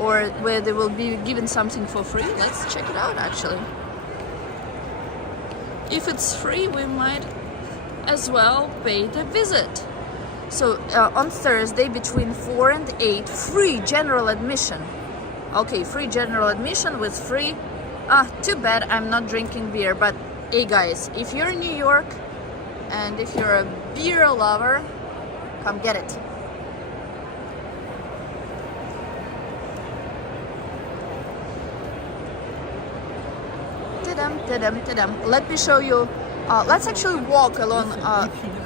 or where they will be given something for free. Let's check it out actually. If it's free, we might as well pay the visit. So on Thursday between 4 and 8, free general admission. Okay, free general admission with free. Too bad I'm not drinking beer, but hey guys, if you're in New York and if you're a beer lover, come get it. Let me show you. Let's actually walk along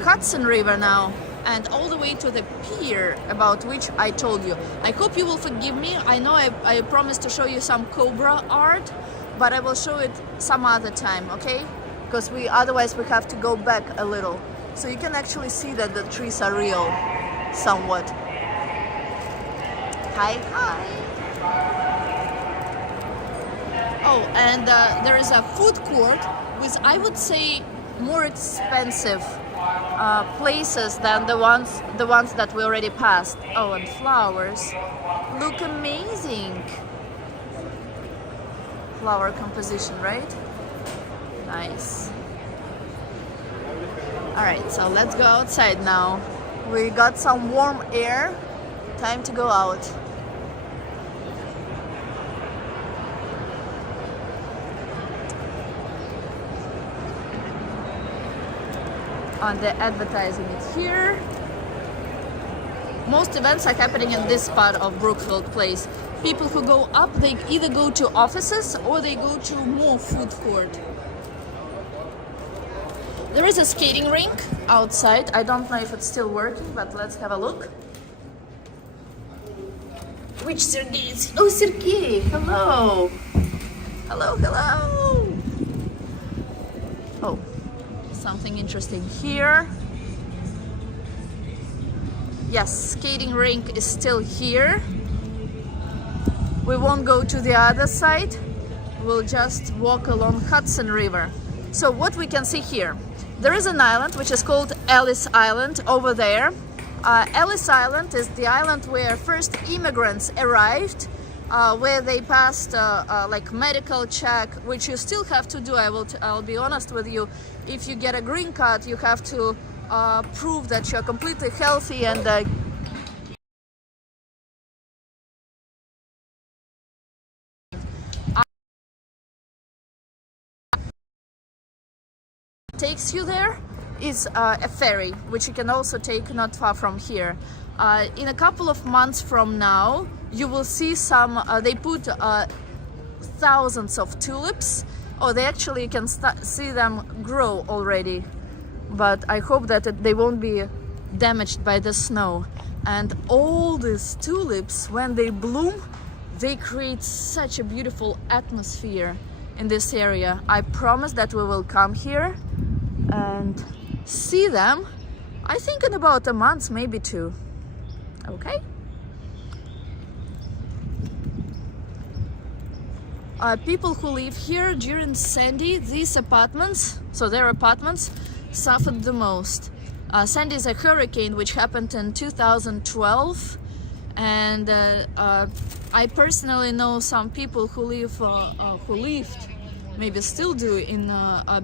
Hudson River now and all the way to the pier about which I told you. I hope you will forgive me. I know I promised to show you some cobra art, but I will show it some other time, okay? Because otherwise we have to go back a little. So you can actually see that the trees are real, somewhat. Hi. Oh, and there is a food court with, I would say, more expensive places than the ones that we already passed. Oh, and flowers look amazing. Flower composition, right? Nice. All right, so let's go outside now. We got some warm air. Time to go out. On the advertising is here. Most events are happening in this part of Brookfield Place. People who go up, they either go to offices or they go to more food court. There is a skating rink outside. I don't know if it's still working, but let's have a look. Which Sergey is? Oh, Sergey, hello. Hello. Oh, something interesting here. Yes, skating rink is still here. We won't go to the other side. We'll just walk along Hudson River. So what we can see here, there is an island which is called Ellis Island over there. Ellis Island is the island where first immigrants arrived, where they passed like medical check, which you still have to do. I'll be honest with you. If you get a green card, you have to prove that you're completely healthy and takes you there is a ferry, which you can also take not far from here. In a couple of months from now, you will see some, they put thousands of tulips, or they actually can see them grow already. But I hope that they won't be damaged by the snow. And all these tulips, when they bloom, they create such a beautiful atmosphere in this area. I promise that we will come here and see them, I think in about a month, maybe 2. Okay? People who live here during Sandy, these apartments, so their apartments, suffered the most. Sandy is a hurricane which happened in 2012, and I personally know some people who lived, maybe still do, in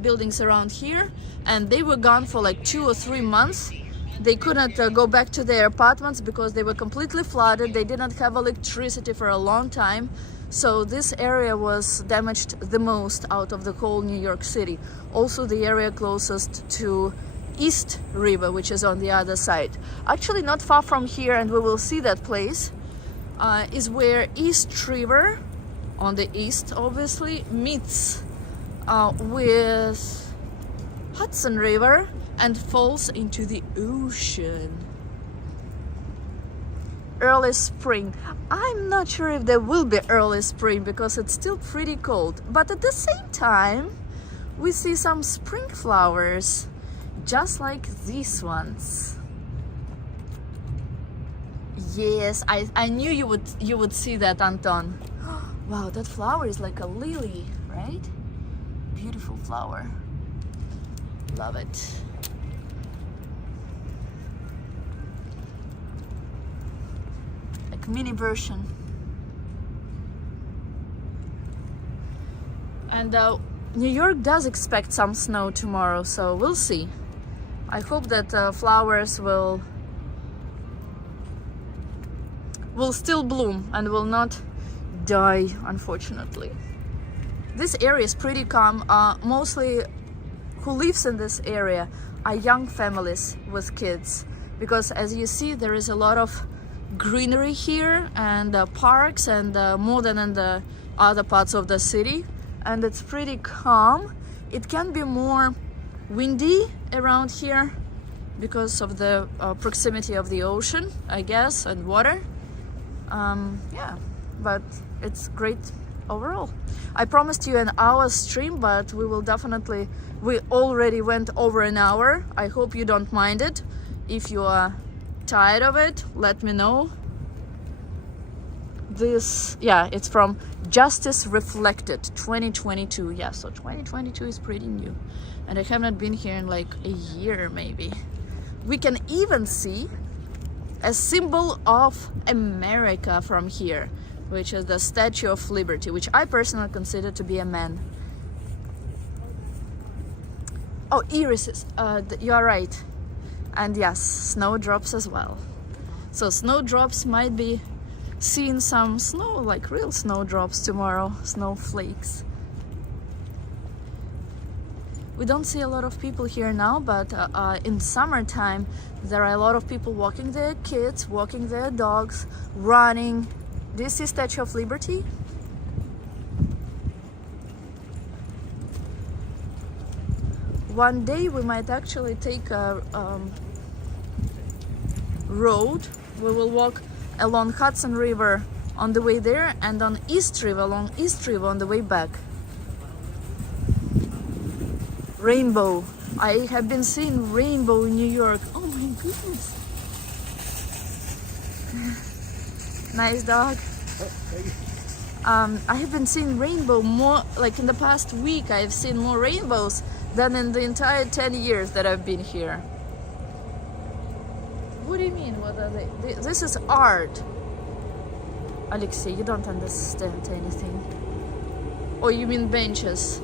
buildings around here, and they were gone for like 2 or 3 months. They couldn't go back to their apartments because they were completely flooded. They didn't have electricity for a long time. So this area was damaged the most out of the whole New York City. Also the area closest to East River, which is on the other side. Actually not far from here, and we will see that place, is where East River, on the east obviously, meets with Hudson River and falls into the ocean. early spring. I'm not sure if there will be early spring because it's still pretty cold, but at the same time we see some spring flowers just like these ones. Yes, I knew you would see that, Anton. Wow, that flower is like a lily, right? Beautiful flower. Love it. Like mini version. And New York does expect some snow tomorrow, so we'll see. I hope that flowers will still bloom and will not die, unfortunately. This area is pretty calm. Mostly who lives in this area are young families with kids, because as you see there is a lot of greenery here and parks and more than in the other parts of the city, and it's pretty calm. It can be more windy around here because of the proximity of the ocean, I guess, and water. Yeah, but it's great overall. I promised you an hour stream, but we already went over an hour. I hope you don't mind it. If you are tired of it, let me know. This, yeah, it's from Justice Reflected 2022. Yeah, so 2022 is pretty new, and I have not been here in like a year maybe. We can even see a symbol of America from here, which is the Statue of Liberty, which I personally consider to be a man. Oh, irises, you are right. And yes, snowdrops as well. So snowdrops might be seeing some snow, like real snowdrops tomorrow, snowflakes. We don't see a lot of people here now, but in summertime there are a lot of people walking their kids, walking their dogs, running. Do you see Statue of Liberty? One day we might actually take a road. We will walk along Hudson River on the way there and on East River, along East River on the way back. Rainbow. I have been seeing rainbow in New York. Oh my goodness. Nice dog. I have been seeing rainbow more, like in the past week I've seen more rainbows than in the entire 10 years that I've been here. What do you mean? What are they? This is art. Alexei, you don't understand anything. Oh, you mean benches?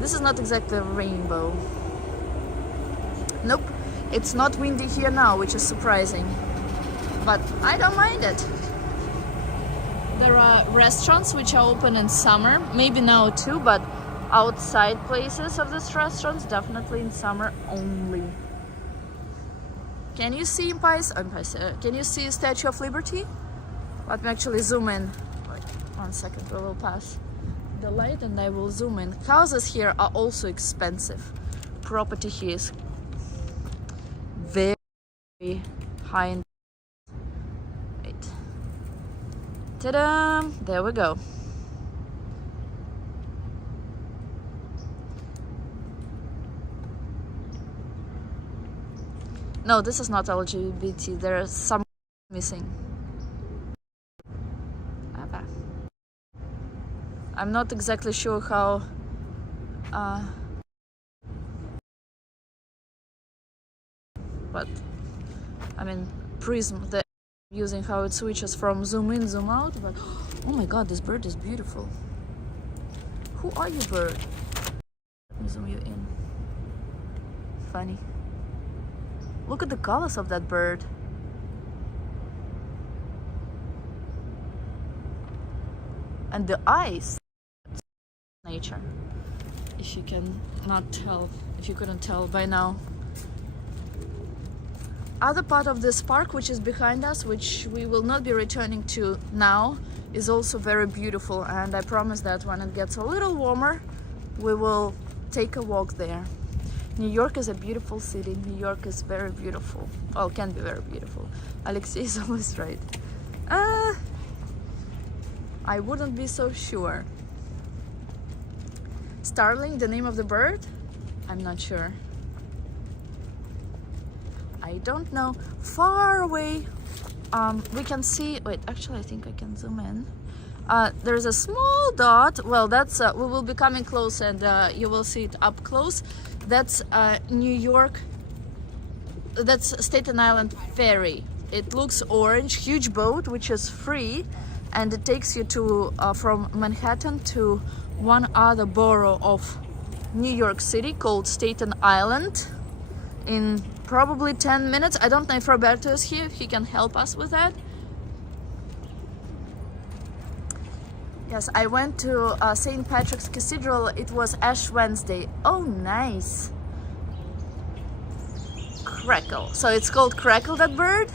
This is not exactly a rainbow. Nope, it's not windy here now, which is surprising. But I don't mind it. There are restaurants which are open in summer, maybe now too, but outside places of these restaurants, definitely in summer only. Can you see can you see Statue of Liberty? Let me actually zoom in. Wait, 1 second, we will pass the light and I will zoom in. Houses here are also expensive. Property here is very high. Wait. Ta-da! There we go. No, this is not LGBT. There is some missing. Okay. I'm not exactly sure how but I mean Prism, the using how it switches from zoom in, zoom out, but oh my god, this bird is beautiful. Who are you, bird? Let me zoom you in. Funny. Look at the colors of that bird. And the eyes. Nature. If you can not tell, if you couldn't tell by now. Other part of this park, which is behind us, which we will not be returning to now, is also very beautiful, and I promise that when it gets a little warmer, we will take a walk there. New York is a beautiful city. New York is very beautiful. Well, can be very beautiful. Alexei is always right. I wouldn't be so sure. Starling, the name of the bird? I'm not sure. I don't know. Far away, we can see. Wait, actually, I think I can zoom in. There's a small dot. Well, that's we will be coming close, and you will see it up close. That's New York. That's Staten Island Ferry. It looks orange, huge boat, which is free, and it takes you to from Manhattan to one other borough of New York City called Staten Island in probably 10 minutes. I don't know if Roberto is here, he can help us with that. Yes, I went to St. Patrick's Cathedral. It was Ash Wednesday. Oh, nice. Crackle. So it's called Crackle, that bird?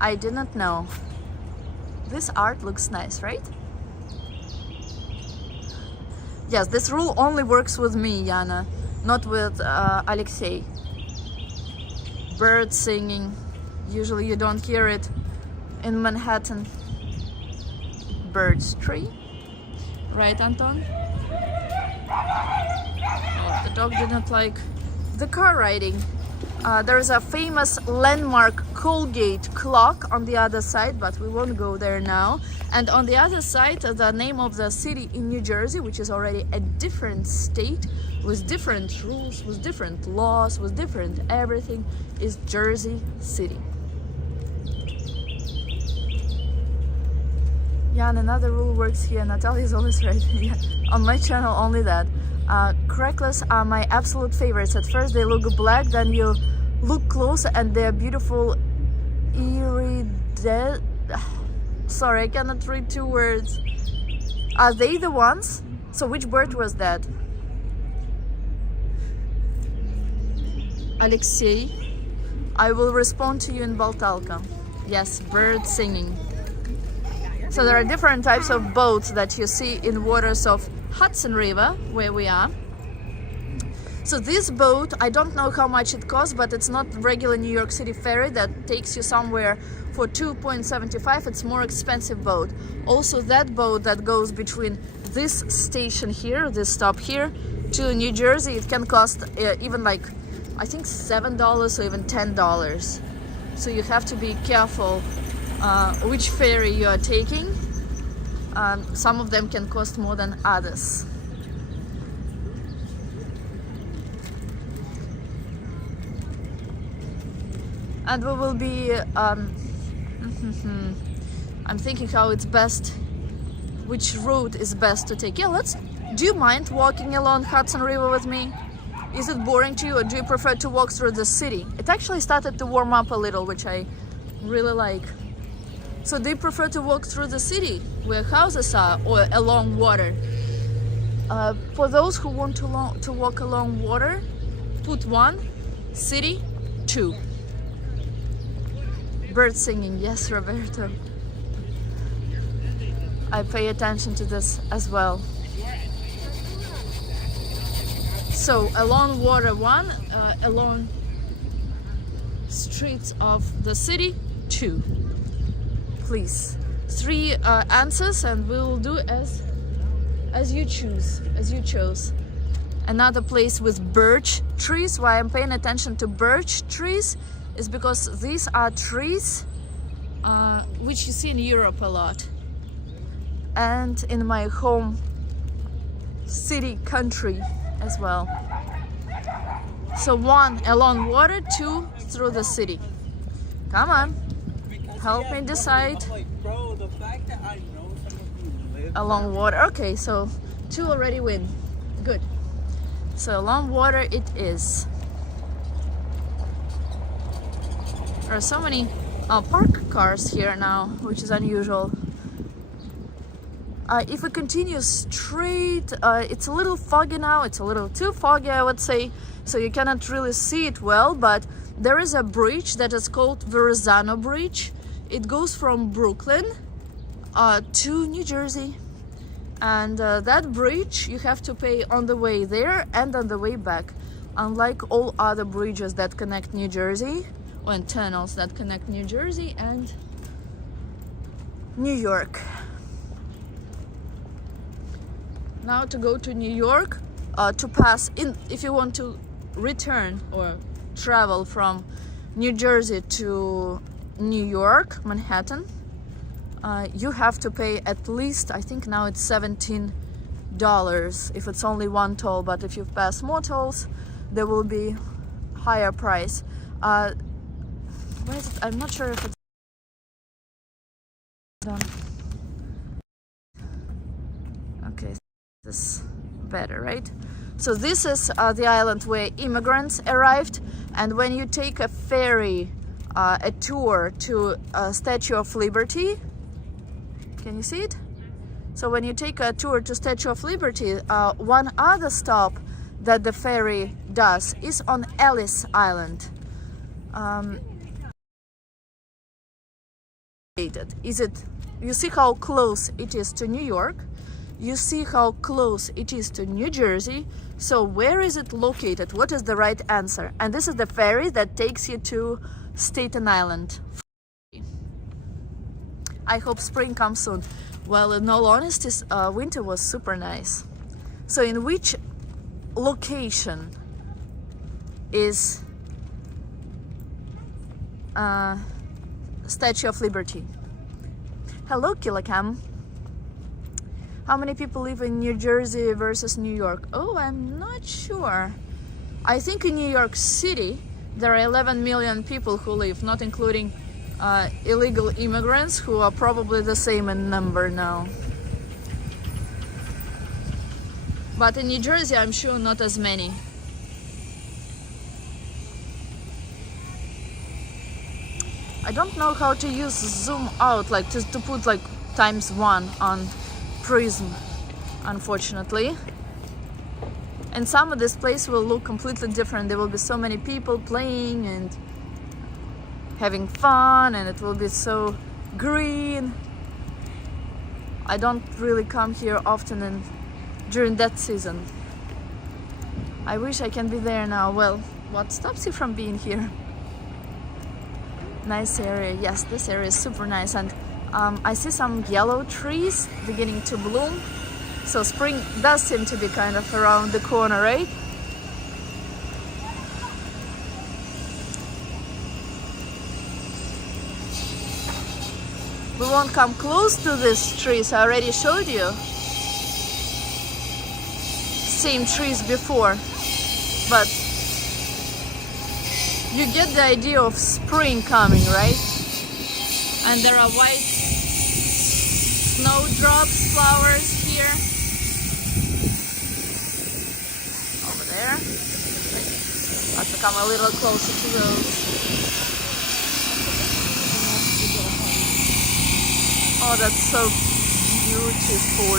I did not know. This art looks nice, right? Yes, this rule only works with me, Yana, not with Alexei. Birds singing. Usually you don't hear it in Manhattan. Birds tree. Right, Anton? Oh, the dog did not like the car riding. There's a famous landmark Colgate clock on the other side, but we won't go there now. And on the other side, the name of the city in New Jersey, which is already a different state, with different rules, with different laws, with different everything, is Jersey City. Yeah, and another rule works here. Natalia is always right. Yeah. On my channel, only that. Cracklers are my absolute favorites. At first they look black, then you look close and they're beautiful iridescent. Sorry, I cannot read two words. Are they the ones? So which bird was that? Alexei, I will respond to you in Baltalka. Yes, bird singing. So there are different types of boats that you see in waters of Hudson River, where we are. So this boat, I don't know how much it costs, but it's not regular New York City ferry that takes you somewhere for $2.75. It's more expensive boat. Also, that boat that goes between this station here, this stop here, to New Jersey, it can cost even like, I think $7 or even $10. So you have to be careful which ferry you are taking. Some of them can cost more than others. And we will be I'm thinking how it's best, which route is best to take. Yeah, do you mind walking along Hudson River with me? Is it boring to you, or do you prefer to walk through the city? It actually started to warm up a little, which I really like. So do you prefer to walk through the city where houses are, or along water? For those who want to walk along water, put 1, city 2. Bird singing, yes, Roberto. I pay attention to this as well. So along water 1, along streets of the city 2. Please, 3 answers, and we'll do as you choose, as you chose. Another place with birch trees. Why I'm paying attention to birch trees is because these are trees which you see in Europe a lot, and in my home city country as well. So 1 along water, 2 through the city. Come on. Help me decide. Along water. Okay, so 2 already win. Good. So along water it is. There are so many park cars here now, which is unusual. If we continue straight, it's a little foggy now. It's a little too foggy, I would say, so you cannot really see it well, but there is a bridge that is called Verrazano Bridge. It goes from Brooklyn to New Jersey, and that bridge you have to pay on the way there and on the way back, unlike all other bridges that connect New Jersey, and tunnels that connect New Jersey and New York. Now to go to New York, to pass in, if you want to return or travel from New Jersey to New York, Manhattan, you have to pay at least, I think now it's $17 if it's only one toll, but if you pass more tolls, there will be higher price. Where is it? I'm not sure if it's done. Okay, this is better, right? So this is the island where immigrants arrived, and when you take a ferry, a tour to Statue of Liberty, can you see it? So when you take a tour to Statue of Liberty, one other stop that the ferry does is on Ellis Island. Is it? You see how close it is to New York. You see how close it is to New Jersey. So where is it located? What is the right answer? And this is the ferry that takes you to Staten Island. I hope spring comes soon. Well, in all honesty, winter was super nice. So in which location is Statue of Liberty? Hello, Killicam. How many people live in New Jersey versus New York? Oh, I'm not sure. I think in New York City there are 11 million people who live, not including illegal immigrants, who are probably the same in number now. But in New Jersey, I'm sure not as many. I don't know how to use zoom out, like just to put like ×1 on Prism, unfortunately. And some of this place will look completely different. There will be so many people playing and having fun, and it will be so green. I don't really come here often during that season. I wish I can be there now. Well, what stops you from being here? Nice area. Yes, this area is super nice, and I see some yellow trees beginning to bloom. So spring does seem to be kind of around the corner, right? We won't come close to these trees. I already showed you same trees before, but you get the idea of spring coming, right? And there are white snowdrops flowers here. Over there. Let's come a little closer to those. Oh, that's so beautiful.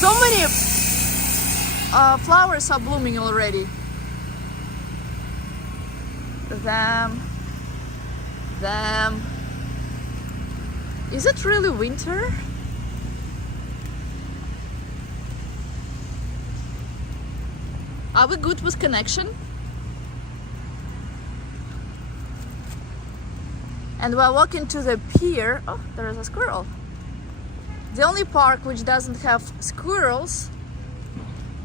So many flowers are blooming already. Them. Is it really winter? Are we good with connection? And we're walking to the pier. Oh, there is a squirrel. The only park which doesn't have squirrels,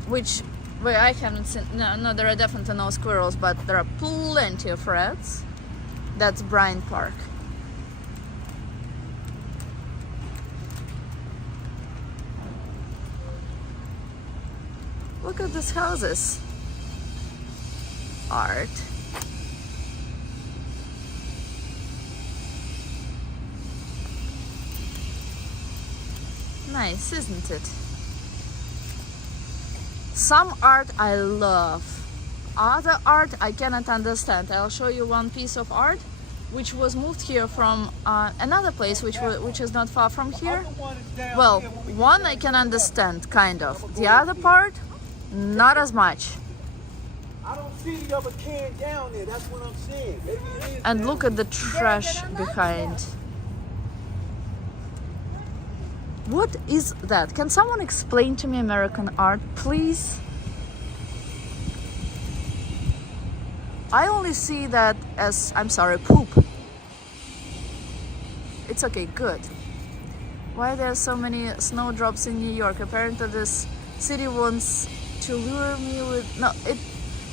where I haven't seen, no, there are definitely no squirrels, but there are plenty of rats. That's Bryant Park. Look at these houses. Art. Nice, isn't it? Some art I love. Other art I cannot understand. I'll show you one piece of art which was moved here from another place which is not far from here. Well, one I can understand, kind of. The other part, not as much. I don't see the other can down there. That's what I'm saying. Maybe it is. And look at the trash behind. What is that? Can someone explain to me American art, please? I only see that as, I'm sorry, poop. It's okay, good. Why there are so many snowdrops in New York? Apparently this city wants to lure me with... No,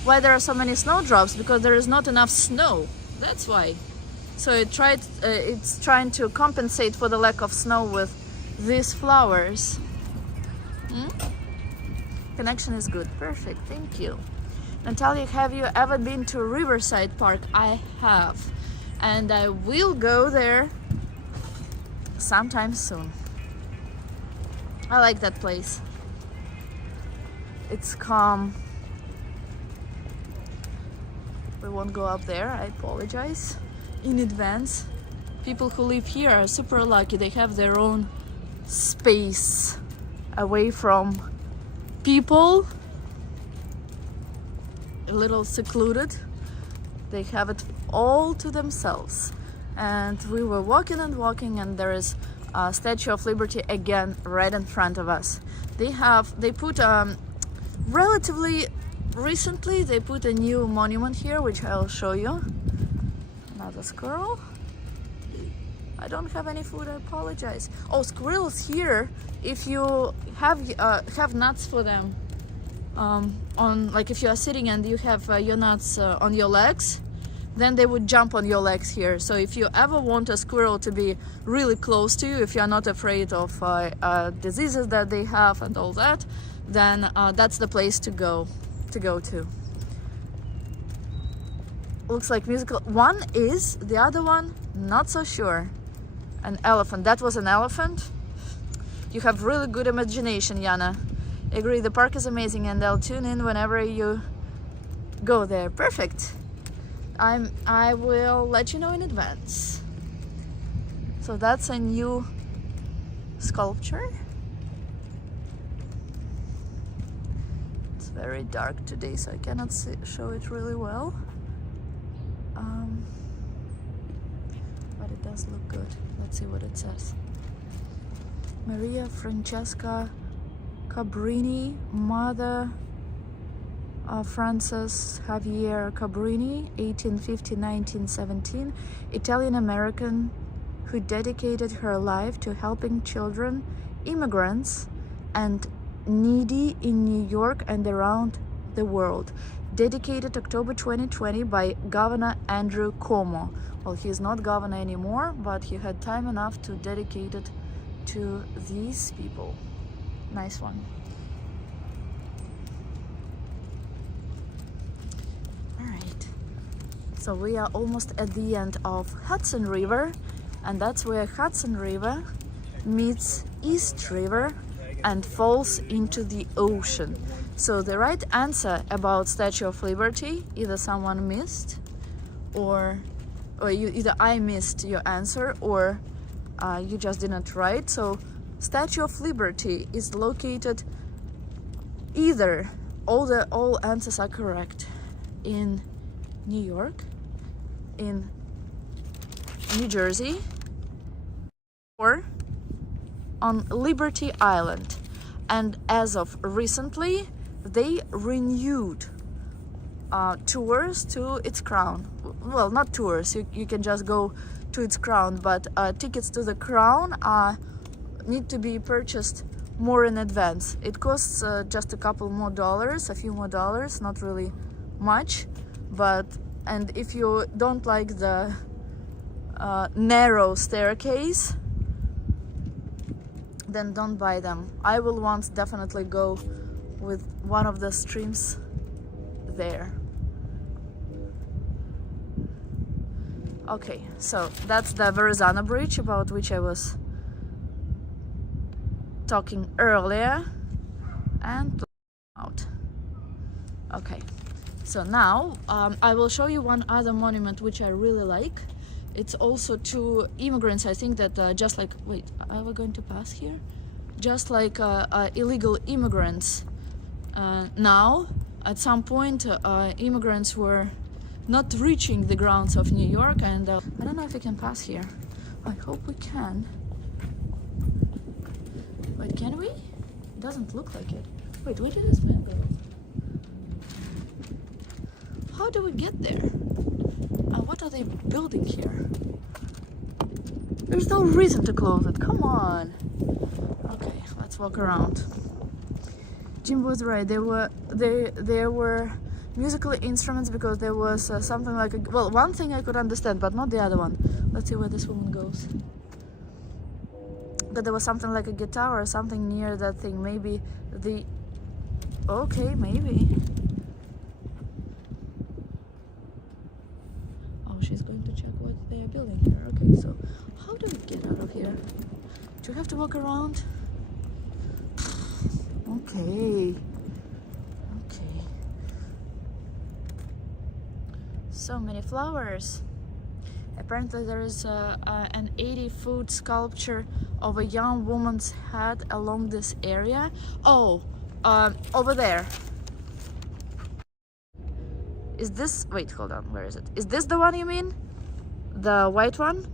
why there are so many snowdrops? Because there is not enough snow. That's why. So it's trying to compensate for the lack of snow with these flowers. Connection is good. Perfect. Thank you. Natalia, have you ever been to Riverside Park? I have. And I will go there sometime soon. I like that place. It's calm. We won't go up there. I apologize in advance. People who live here are super lucky. They have their own space away from people, a little secluded. They have it all to themselves. And we were walking and walking, and there is a Statue of Liberty again right in front of us. They put relatively recently they put a new monument here, which I'll show you. Another squirrel. I don't have any food, I apologize. Oh, squirrels here, if you have nuts for them, on, like if you are sitting and you have your nuts on your legs, then they would jump on your legs here. So if you ever want a squirrel to be really close to you, if you are not afraid of diseases that they have and all that, then that's the place to go to. Looks like musical. One is, the other one not so sure. An elephant. That was an elephant. You have really good imagination, Yana. Agree, the park is amazing, and I'll tune in whenever you go there. Perfect. I will let you know in advance. So that's a new sculpture. It's very dark today, so I cannot show it really well. But it does look good. Let's see what it says. Maria Francesca Cabrini, mother of Francis Javier Cabrini, 1850-1917, Italian-American who dedicated her life to helping children, immigrants, and needy in New York and around the world. Dedicated October 2020 by Governor Andrew Cuomo. Well, he's not governor anymore, but he had time enough to dedicate it to these people. Nice one. All right. So we are almost at the end of Hudson River, and that's where Hudson River meets East River and falls into the ocean. So the right answer about Statue of Liberty, either someone missed, or either I missed your answer, or you just didn't write. So Statue of Liberty is located either, all answers are correct, in New York, in New Jersey, or on Liberty Island. And as of recently, they renewed tours to its crown. Well, not tours, you can just go to its crown, but tickets to the crown need to be purchased more in advance. It costs just a couple more dollars, a few more dollars, not really much. And if you don't like the narrow staircase, then don't buy them. I will once definitely go with one of the streams there. Okay, so that's the Verrazano Bridge about which I was talking earlier, and out. Okay, so now I will show you one other monument which I really like. It's also to immigrants. I think that just like, wait, are we going to pass here? Just like illegal immigrants. Now, at some point, immigrants were not reaching the grounds of New York, and I don't know if we can pass here. I hope we can. Wait, can we? It doesn't look like it. Wait, where did this man go? How do we get there? What are they building here? There's no reason to close it. Come on. walk around. Jim was right. There were musical instruments because there was something like one thing I could understand, but not the other one. Let's see where this woman goes. But there was something like a guitar or something near that thing. Maybe the... Okay, maybe. Oh, she's going to check what they are building here. Okay, so how do we get out of here? Do you have to walk around? Okay. Okay. So many flowers. Apparently there is an 80-foot sculpture of a young woman's head along this area. Oh, over there. Is this... Wait, hold on. Where is it? Is this the one you mean? The white one?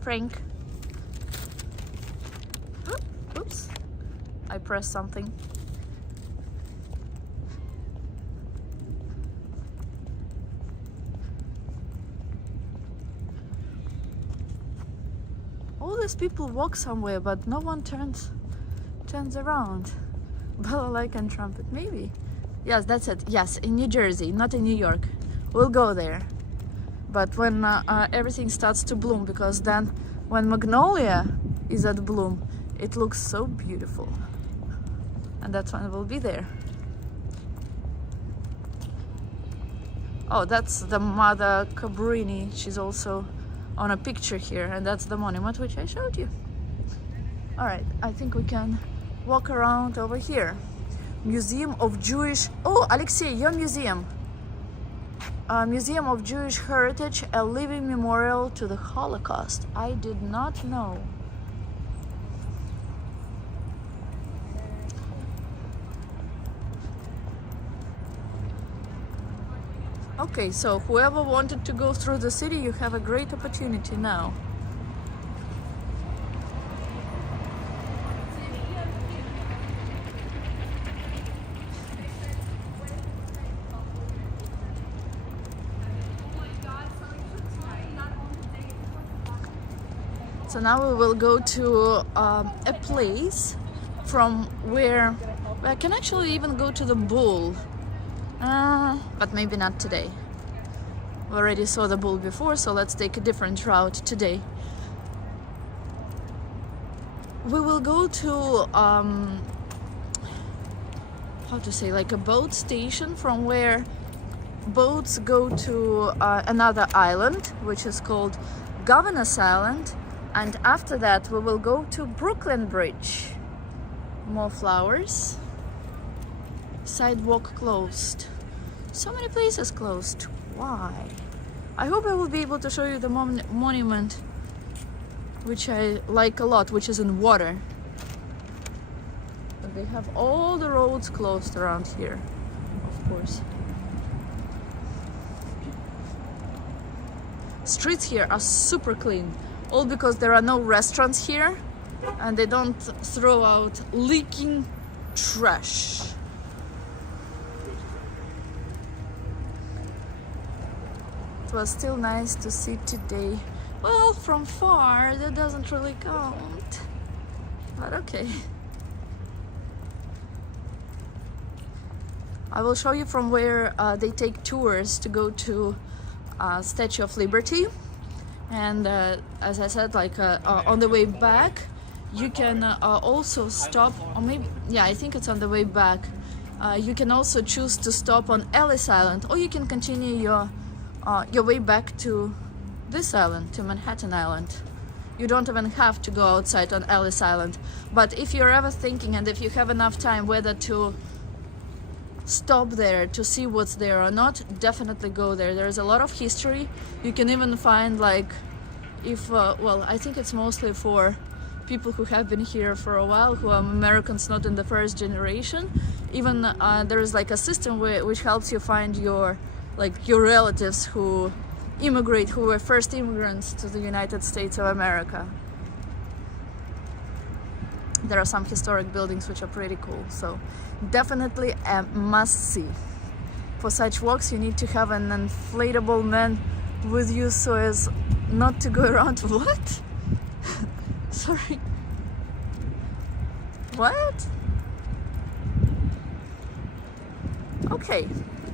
Frank. Oops. I pressed something. All these people walk somewhere, but no one turns around. Balalaika and trumpet, maybe. Yes, that's it. Yes, in New Jersey, not in New York. We'll go there. But when everything starts to bloom, because then when magnolia is at bloom, it looks so beautiful. And that's when we'll be there. Oh, that's the Mother Cabrini. She's also on a picture here, and that's the monument which I showed you. All right, I think we can walk around over here. Museum of Jewish... Oh, Alexei, your museum. Museum of Jewish Heritage, a living memorial to the Holocaust. I did not know. Okay, so whoever wanted to go through the city, you have a great opportunity now. So now we will go to a place from where I can actually even go to the bull. But maybe not today. We already saw the bull before, so let's take a different route today. We will go to how to say, like a boat station from where boats go to another island, which is called Governor's Island, and after that we will go to Brooklyn Bridge. More flowers. Sidewalk closed. So many places closed. Why? I hope I will be able to show you the monument which I like a lot, which is in water. But they have all the roads closed around here, of course. Streets here are super clean, all because there are no restaurants here and they don't throw out leaking trash. It was still nice to see today. Well, from far that doesn't really count, but okay. I will show you from where they take tours to go to Statue of Liberty, and as I said, like on the way back you can also stop, or maybe, yeah, I think it's on the way back. You can also choose to stop on Ellis Island, or you can continue your way back to this island, to Manhattan Island. You don't even have to go outside on Ellis Island. But if you're ever thinking, and if you have enough time, whether to stop there to see what's there or not, definitely go there. There's a lot of history. You can even find, like, if well, I think it's mostly for people who have been here for a while, who are Americans not in the first generation. Even there is like a system which helps you find your relatives who were first immigrants to the United States of America. There are some historic buildings which are pretty cool, so definitely a must-see. For such walks you need to have an inflatable man with you so as not to go around. What? Sorry. What? Okay,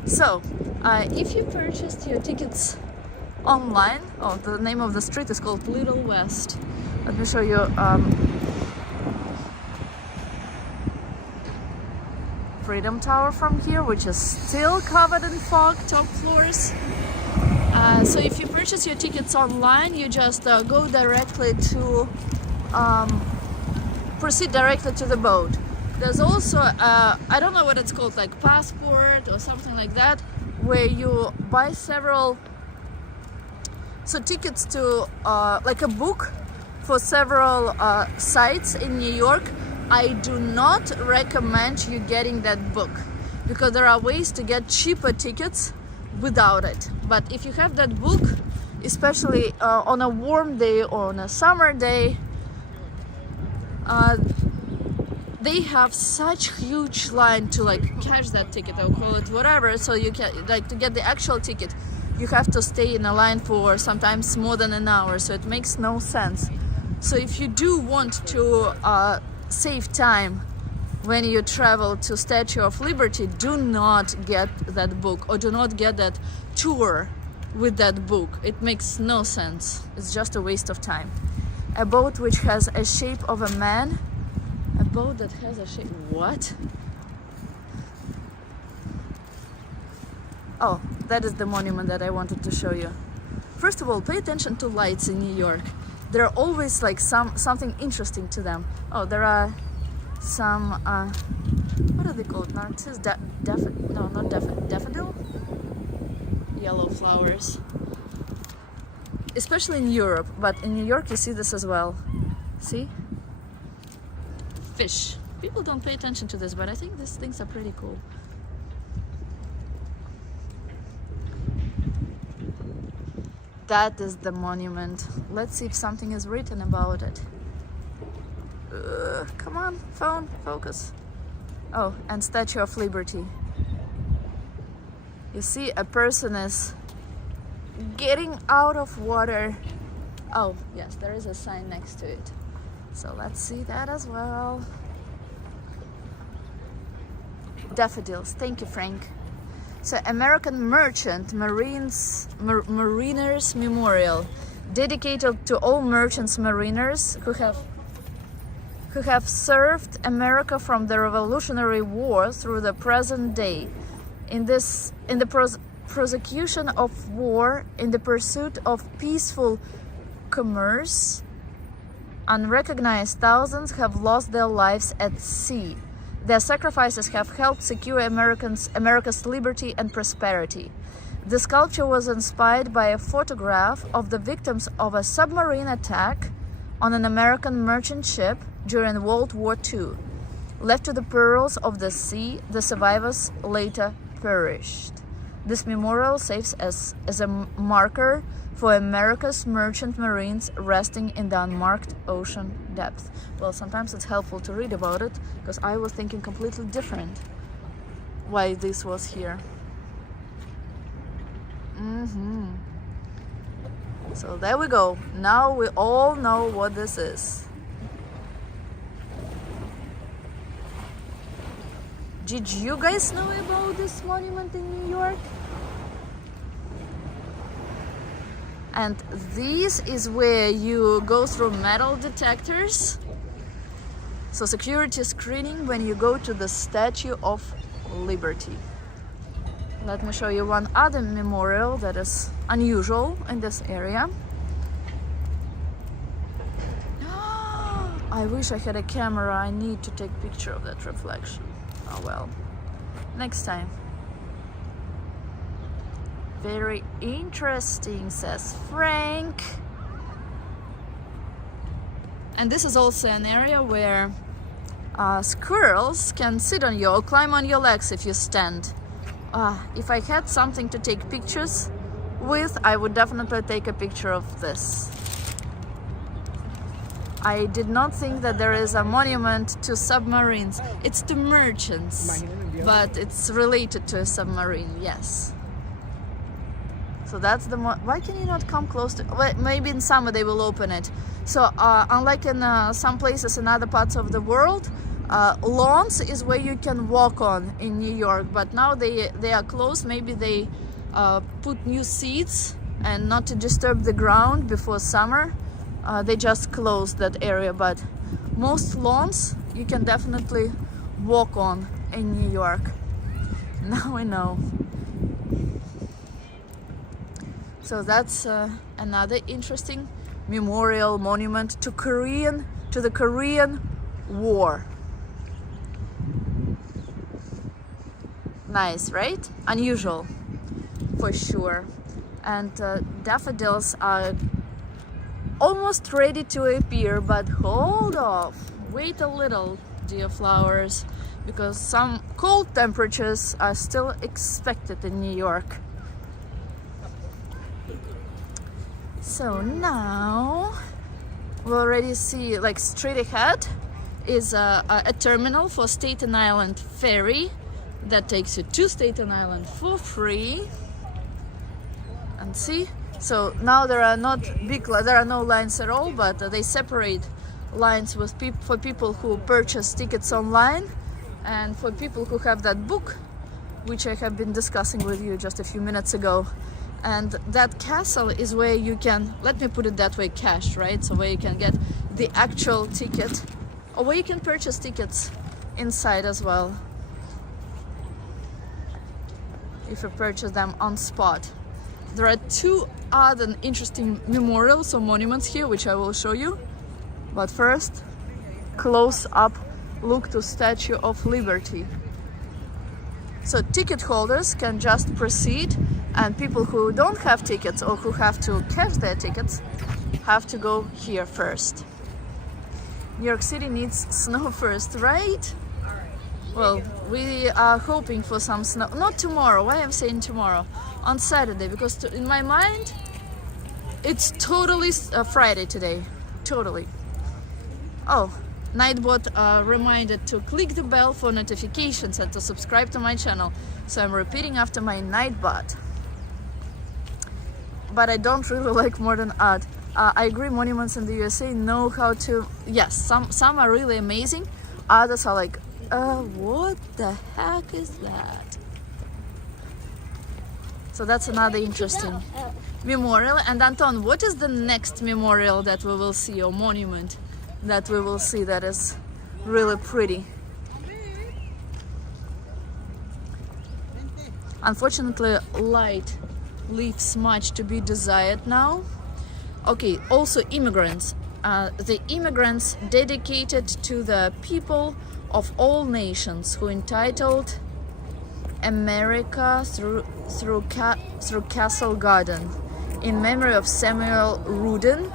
so if you purchased your tickets online, oh, the name of the street is called Little West. Let me show you. Freedom Tower from here, which is still covered in fog, top floors. So if you purchase your tickets online, you just go directly to proceed directly to the boat. There's also I don't know what it's called, like passport or something like that, where you buy several tickets to like a book for several sites in New York. I do not recommend you getting that book because there are ways to get cheaper tickets without it. But if you have that book, especially on a warm day or on a summer day, they have such huge line to like catch that ticket, I'll call it whatever. So you can, like, to get the actual ticket, you have to stay in a line for sometimes more than an hour, so it makes no sense. So if you do want to save time when you travel to Statue of Liberty, do not get that book or do not get that tour with that book. It makes no sense. It's just a waste of time. A boat which has a shape of a man. A boat that has a shape... What? Oh, that is the monument that I wanted to show you. First of all, pay attention to lights in New York. There are always like something interesting to them. Oh, there are some what are they called? Narcissus? No, not daffodil. Yellow flowers. Especially in Europe, but in New York you see this as well. See? Fish. People don't pay attention to this, but I think these things are pretty cool. That is the monument. Let's see if something is written about it. Come on, phone, focus. Oh, and Statue of Liberty. You see a person is getting out of water. Oh, yes, there is a sign next to it. So let's see that as well. Daffodils. Thank you, Frank. So, American Merchant Mariners Memorial, dedicated to all merchants mariners who have served America from the Revolutionary War through the present day. In the prosecution of war, in the pursuit of peaceful commerce, unrecognized thousands have lost their lives at sea. Their sacrifices have helped secure America's liberty and prosperity. The sculpture was inspired by a photograph of the victims of a submarine attack on an American merchant ship during World War II. Left to the perils of the sea, the survivors later perished. This memorial serves as a marker for America's merchant marines resting in the unmarked ocean depth. Well, sometimes it's helpful to read about it, because I was thinking completely different why this was here. So there we go. Now we all know what this is. Did you guys know about this monument in New York? And this is where you go through metal detectors. So security screening when you go to the Statue of Liberty. Let me show you one other memorial that is unusual in this area. I wish I had a camera. I need to take a picture of that reflection. Oh well, next time. Very interesting, says Frank. And this is also an area where squirrels can sit on you or climb on your legs if you stand. If I had something to take pictures with, I would definitely take a picture of this. I did not think that there is a monument to submarines. It's to merchants, but it's related to a submarine, yes. So that's the why can you not come close to... Well, maybe in summer they will open it. So unlike in some places in other parts of the world, lawns is where you can walk on in New York, but now they are closed. Maybe they put new seats, and not to disturb the ground before summer, they just closed that area. But most lawns you can definitely walk on in New York. Now I know. So that's another interesting memorial monument to the Korean War. Nice, right? Unusual, for sure. And daffodils are almost ready to appear, but hold off. Wait a little, dear flowers, because some cold temperatures are still expected in New York. So now we already see, like, straight ahead is a terminal for Staten Island ferry that takes you to Staten Island for free. And see, so now there are no lines at all, but they separate lines with for people who purchase tickets online and for people who have that book, which I have been discussing with you just a few minutes ago. And that castle is where you can, let me put it that way, cash, right? So where you can get the actual ticket, or where you can purchase tickets inside as well, if you purchase them on spot. There are two other interesting memorials or monuments here, which I will show you. But first, close up look to Statue of Liberty. So ticket holders can just proceed, and people who don't have tickets or who have to cash their tickets have to go here first. New York City needs snow first, right? Well, we are hoping for some snow. Not tomorrow. Why I'm saying tomorrow? On Saturday, because in my mind it's totally Friday today. Totally. Oh, Nightbot reminded to click the bell for notifications and to subscribe to my channel. So I'm repeating after my Nightbot. But I don't really like modern art. I agree, monuments in the USA know how to... Yes, some are really amazing. Others are like, what the heck is that? So that's another interesting memorial. And Anton, what is the next memorial that we will see, or monument that we will see that is really pretty? Unfortunately, light leaves much to be desired now. Okay, also immigrants. The immigrants dedicated to the people of all nations who entitled America through Castle Garden in memory of Samuel Rudin.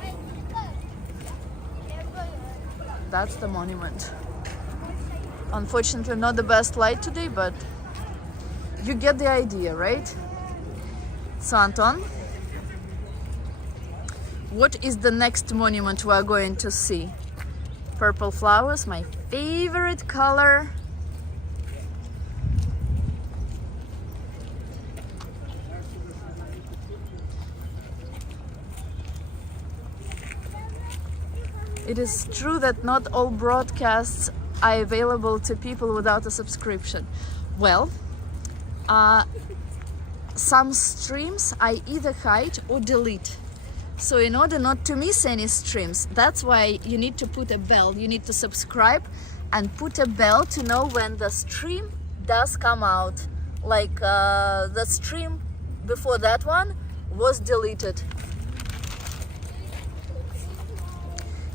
That's the monument. Unfortunately, not the best light today, but you get the idea, right? So Anton, what is the next monument we are going to see? Purple flowers, my favorite color. It is true that not all broadcasts are available to people without a subscription. Well, some streams I either hide or delete. So in order not to miss any streams, that's why you need to put a bell. You need to subscribe and put a bell to know when the stream does come out. Like the stream before that one was deleted.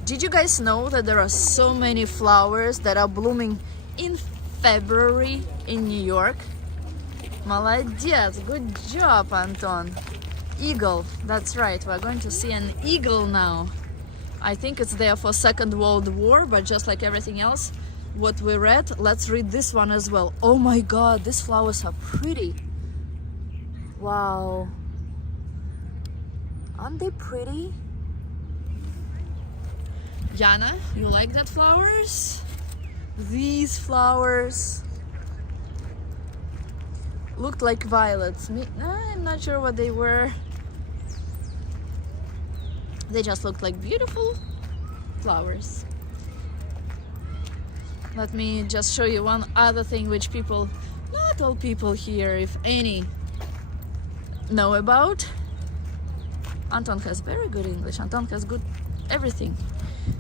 Did you guys know that there are so many flowers that are blooming in February in New York? Молодец, good job, Anton. Eagle, that's right, we're going to see an eagle now. I think it's there for Second World War, but just like everything else, what we read, let's read this one as well. Oh my god, these flowers are pretty. Wow. Aren't they pretty? Yana, you like that flowers? These flowers looked like violets. I'm not sure what they were. They just looked like beautiful flowers. Let me just show you one other thing which people, not all people here, if any, know about. Anton has very good English. Anton has good everything.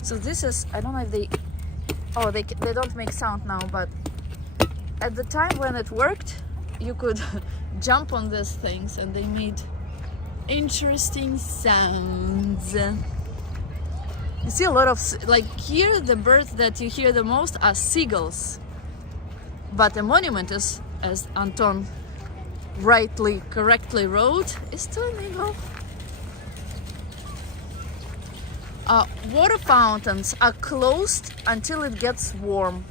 So this is, I don't know if they, oh, they don't make sound now, but at the time when it worked, you could jump on these things and they made interesting sounds. You see a lot of, like here, the birds that you hear the most are seagulls. But the monument is, as Anton correctly wrote, is to an eagle. Water fountains are closed until it gets warm.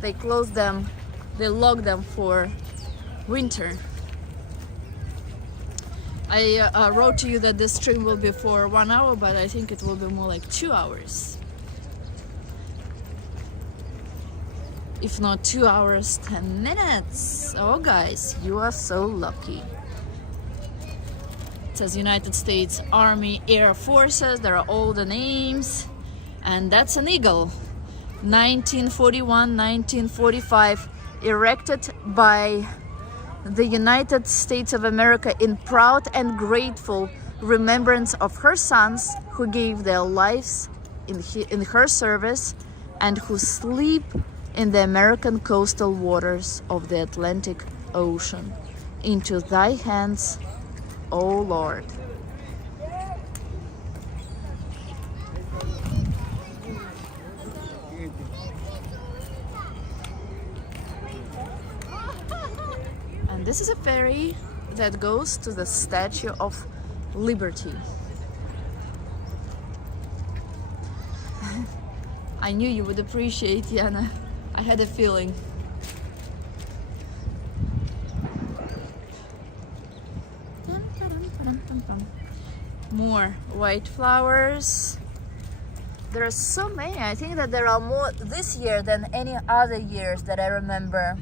They close them, they lock them for winter. I wrote to you that this stream will be for 1 hour, but I think it will be more like 2 hours. If not 2 hours, 10 minutes. Oh guys, you are so lucky. It says United States Army Air Forces, there are all the names. And that's an eagle. 1941, 1945, erected by the United States of America in proud and grateful remembrance of her sons who gave their lives in her service and who sleep in the American coastal waters of the Atlantic Ocean. Into thy hands, O Lord. And this is a ferry that goes to the Statue of Liberty. I knew you would appreciate, Yana. I had a feeling. More white flowers. There are so many. I think that there are more this year than any other years that I remember.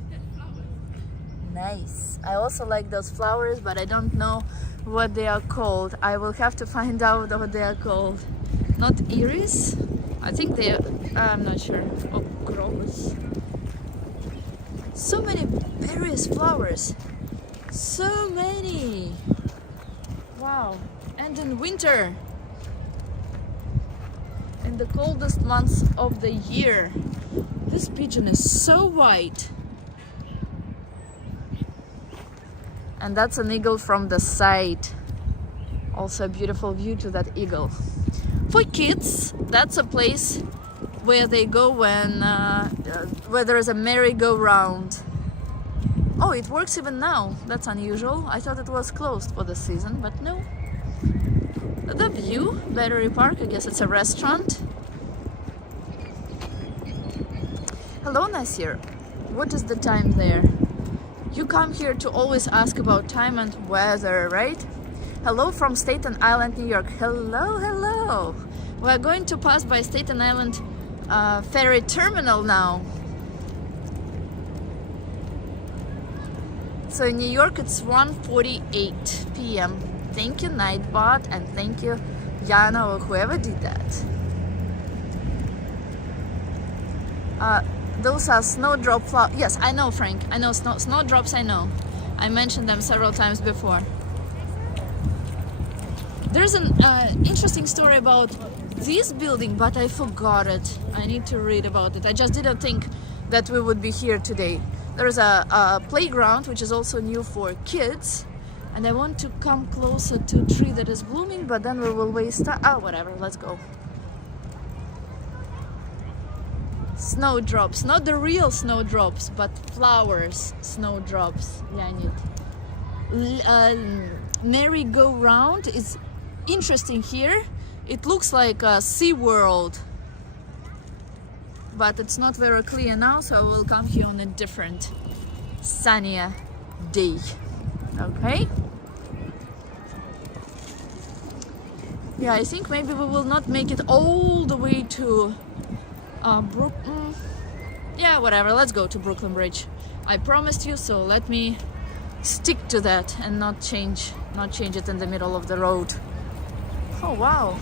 Nice. I also like those flowers, but I don't know what they are called. I will have to find out what they are called. Not iris? I think they are, I'm not sure. Oh, crocus. So many various flowers. So many. Wow. And in winter, in the coldest months of the year, this pigeon is so white. And that's an eagle from the side. Also a beautiful view to that eagle. For kids, that's a place where they go when where there is a merry-go-round. Oh, it works even now. That's unusual. I thought it was closed for the season, but no. The view, Battery Park, I guess it's a restaurant. Hello, Nasir. What is the time there? You come here to always ask about time and weather, right? Hello from Staten Island, New York. Hello, hello. We're going to pass by Staten Island ferry terminal now. So in New York it's 1:48 p.m. Thank you, Nightbot, and thank you, Yana, or whoever did that. Those are snowdrop flowers. Yes, I know, Frank. I know snowdrops. I know. I mentioned them several times before. There's an interesting story about this building, but I forgot it. I need to read about it. I just didn't think that we would be here today. There's a playground, which is also new for kids. And I want to come closer to a tree that is blooming, but then we will waste time. Oh, whatever. Let's go. Snowdrops, not the real snowdrops, but flowers snowdrops, Leonid. Merry-go-round is interesting here. It looks like a Sea World, but it's not very clear now, so I will come here on a different, sunnier day. Okay? Yeah, I think maybe we will not make it all the way to Brooklyn. Yeah, whatever, let's go to Brooklyn Bridge. I promised you, so let me stick to that and not change it in the middle of the road. Oh wow,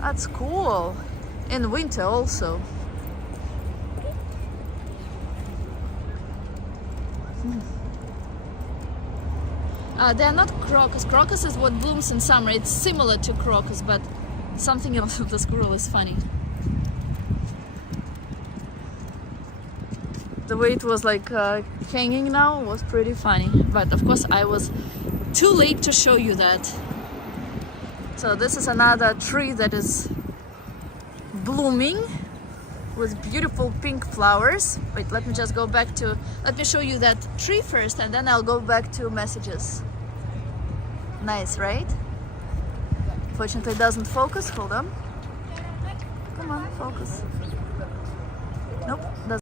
That's cool. In winter also. They're not crocus. Crocus is what blooms in summer. It's similar to crocus, but something else with the squirrel is funny. The way it was like hanging now was pretty funny. But of course I was too late to show you that. So this is another tree that is blooming with beautiful pink flowers. Wait, let me just go back to, let me show you that tree first and then I'll go back to messages. Nice, right? Fortunately it doesn't focus, hold on. Come on, focus. Nope, doesn't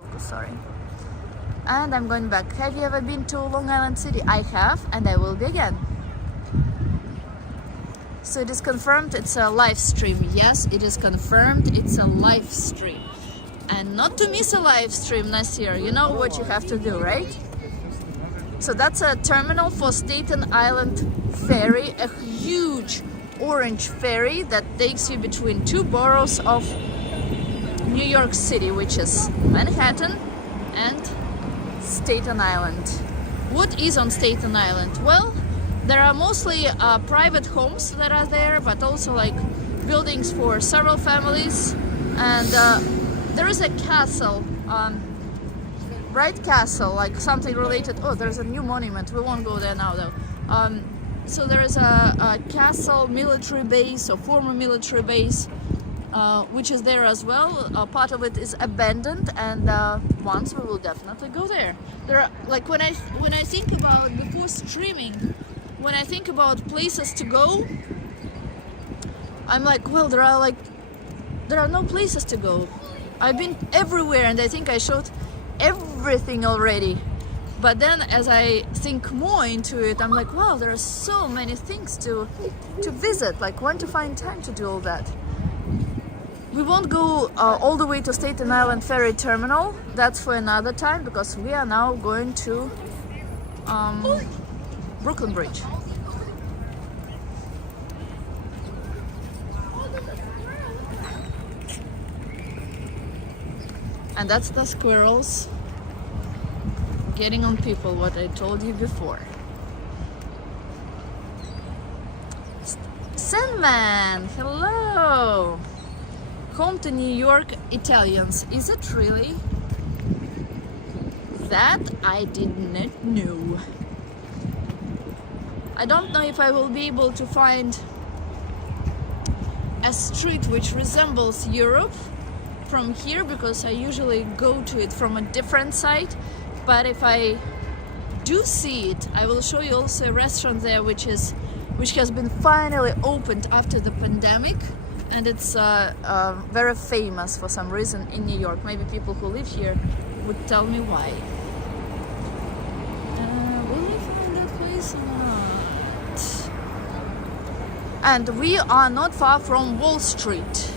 focus, sorry. And I'm going back. Have you ever been to Long Island City? I have, and I will be again. So it is confirmed it's a live stream. Yes, it is confirmed it's a live stream. And not to miss a live stream, Nasir, you know what you have to do, right? So that's a terminal for Staten Island Ferry, a huge orange ferry that takes you between two boroughs of New York City, which is Manhattan and Staten Island. What is on Staten Island? Well, there are mostly private homes that are there, but also like buildings for several families. And there is a castle, Bright Castle, like something related. Oh, there's a new monument. We won't go there now though. So there is a castle, military base, or former military base, which is there as well. Part of it is abandoned, and once we will definitely go there. There are, like, when I think about, before streaming, when I think about places to go, I'm like, well, there are no places to go. I've been everywhere, and I think I showed everything already. But then as I think more into it, I'm like, wow, there are so many things to visit. Like, when to find time to do all that? We won't go all the way to Staten Island Ferry Terminal. That's for another time, because we are now going to Brooklyn Bridge. And that's the squirrels getting on people, what I told you before. Sandman, hello! Home to New York Italians. Is it really? That I did not know. I don't know if I will be able to find a street which resembles Europe from here, because I usually go to it from a different site. But if I do see it, I will show you also a restaurant there which has been finally opened after the pandemic, and it's very famous for some reason in New York. Maybe people who live here would tell me why. Will we find that place or not? And we are not far from Wall Street.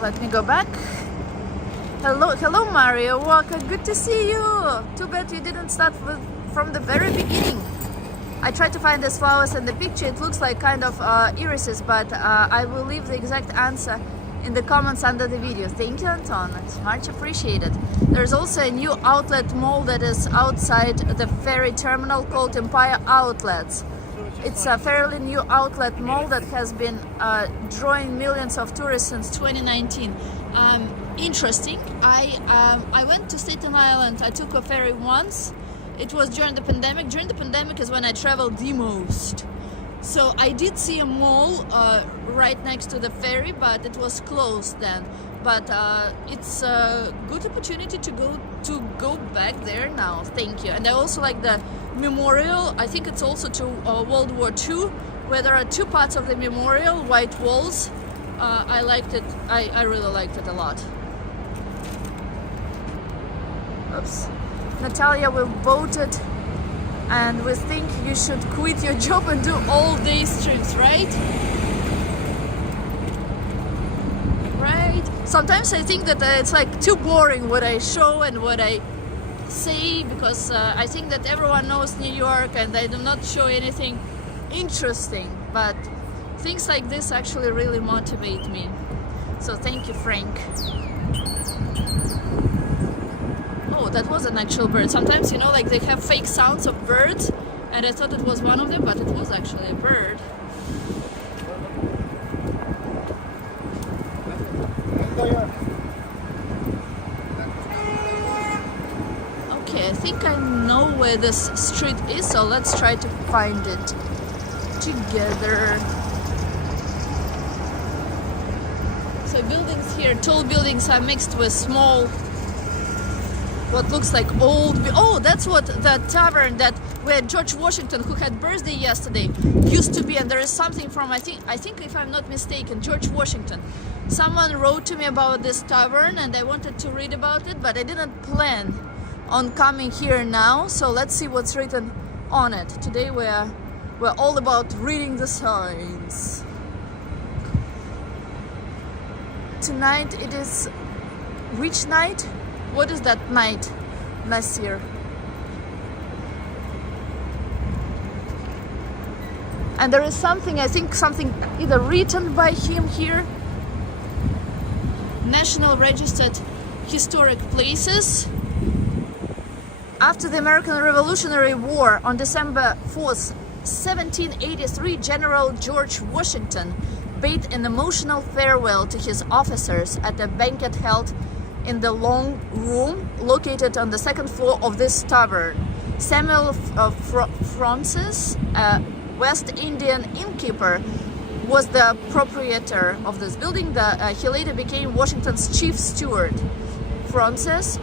Let me go back. Hello Mario Walker, good to see you. Too bad you didn't start from the very beginning. I tried to find these flowers in the picture. It looks like kind of irises, but I will leave the exact answer in the comments under the video. Thank you, Anton, it's much appreciated. There's also a new outlet mall that is outside the ferry terminal called Empire Outlets. It's a fairly new outlet mall that has been drawing millions of tourists since 2019. Interesting. I went to Staten Island. I took a ferry once. It was during the pandemic. During the pandemic is when I traveled the most. So I did see a mall right next to the ferry, but it was closed then. But it's a good opportunity to go back there now. Thank you. And I also like the memorial. I think it's also to World War II, where there are two parts of the memorial, white walls. I liked it. I really liked it a lot. Oops. Natalia, we voted and we think you should quit your job and do all day streams, right? Right. sometimes I think that it's like too boring what I show and what I say, because I think that everyone knows New York and I do not show anything interesting, but things like this actually really motivate me. So thank you, Frank. Oh, that was an actual bird. Sometimes, you know, like they have fake sounds of birds, and I thought it was one of them, but it was actually a bird. Okay, I think I know where this street is, so let's try to find it together. So buildings here, tall buildings are mixed with small, what looks like old. Oh, that's what the tavern that where George Washington, who had birthday yesterday, used to be. And there is something from I think if I'm not mistaken, George Washington. Someone wrote to me about this tavern, and I wanted to read about it, but I didn't plan on coming here now. So let's see what's written on it. Today we're all about reading the signs. Tonight it is which night? What is that night, Nasir? And there is something, I think something either written by him here. National Registered Historic Places. After the American Revolutionary War on December 4th, 1783, General George Washington bade an emotional farewell to his officers at a banquet held in the long room located on the second floor of this tavern. Samuel Francis, a West Indian innkeeper, was the proprietor of this building. He later became Washington's chief steward. Francis,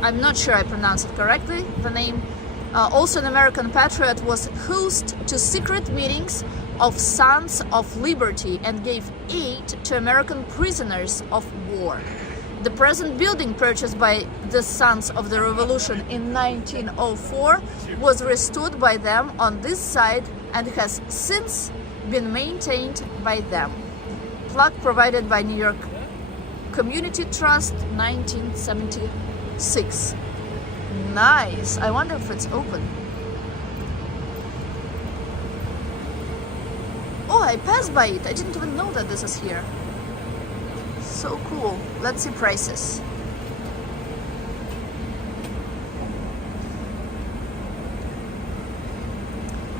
I'm not sure I pronounced it correctly, the name, also an American patriot, was host to secret meetings of Sons of Liberty and gave aid to American prisoners of war. The present building, purchased by the Sons of the Revolution in 1904, was restored by them on this side and has since been maintained by them. Plaque provided by New York Community Trust, 1976. Nice. I wonder if it's open. Oh, I passed by it. I didn't even know that this is here. So cool. Let's see prices.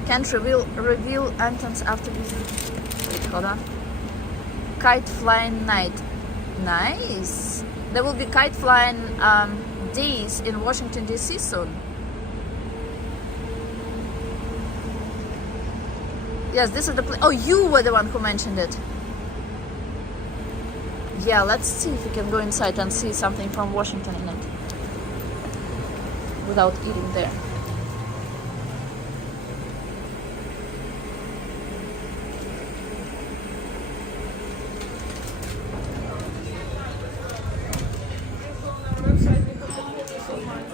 Can't reveal entrance after visit. Wait, hold on. Kite flying night. Nice. There will be kite flying days in Washington DC soon. Yes, this is the place. Oh, you were the one who mentioned it. Yeah, let's see if we can go inside and see something from Washington in it without eating there.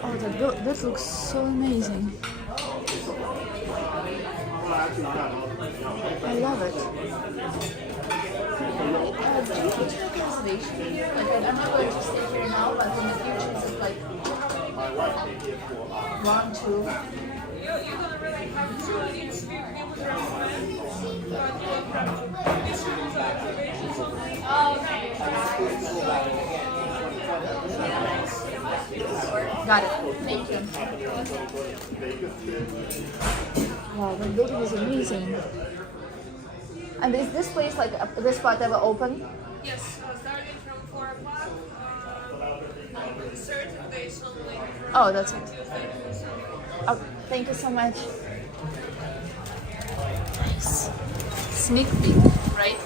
Oh, that looks so amazing. I love it. Do you need reservation here? Like, I'm not going to stay here now, but in the future, is it like 1, 2? Got it. Thank you. Wow, the building is amazing. And is this place, like, this part ever open? Yes, starting from 4 o'clock. Certain days only. Oh, that's it. Oh, thank you so much. Nice. Sneak peek, right?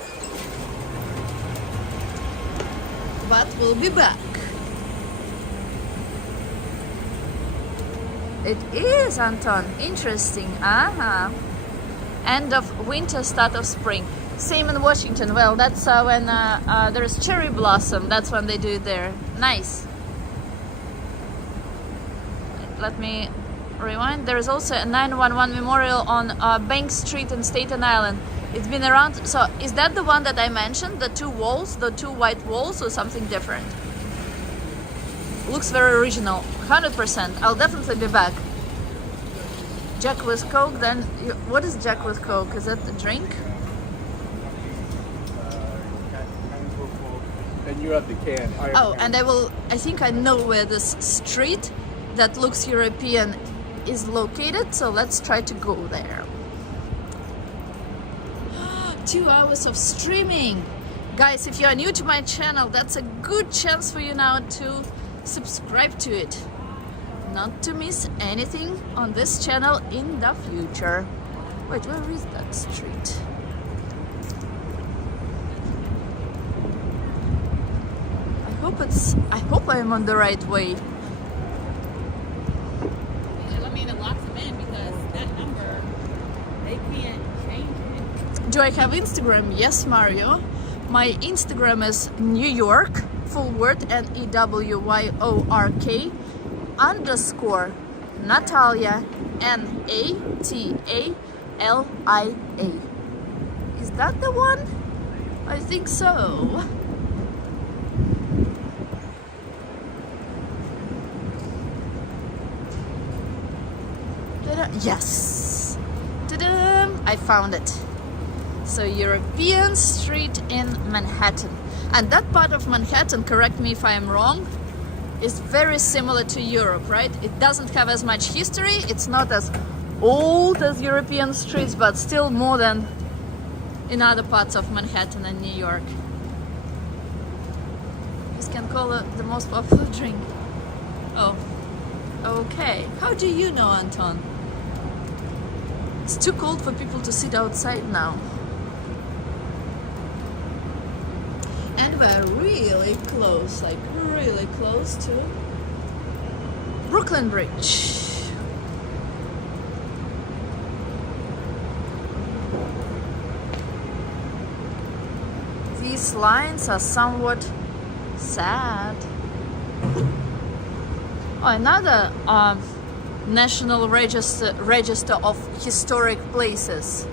But we'll be back. It is, Anton. Interesting. End of winter, start of spring. Same in Washington. Well, that's when there's cherry blossom. That's when they do it there. Nice. Let me rewind. There is also a 911 memorial on Bank Street in Staten Island. It's been around. So is that the one that I mentioned? The two walls, the two white walls, or something different? Looks very original. 100%. I'll definitely be back. Jack with Coke. Then what is Jack with Coke? Is that the drink? And you have the can. Oh, and I think I know where this street that looks European is located, so let's try to go there. 2 hours of streaming. Guys, if you are new to my channel, that's a good chance for you now to subscribe to it. Not to miss anything on this channel in the future. Wait, where is that street? I hope I'm on the right way. I mean, it locks them in because that number, they can't change it. Do I have Instagram? Yes, Mario. My Instagram is New York, full word, NEWYORK _ Natalia, NATALIA. Is that the one? I think so. Yes. Ta-da! I found it. So European Street in Manhattan. And that part of Manhattan, correct me if I am wrong, is very similar to Europe, right? It doesn't have as much history. It's not as old as European streets, but still more than in other parts of Manhattan and New York. This can call it the most popular drink. Oh, okay. How do you know, Anton? It's too cold for people to sit outside now. And we're really close, like really close to Brooklyn Bridge. These lines are somewhat sad. Oh, another National Register of Historic Places.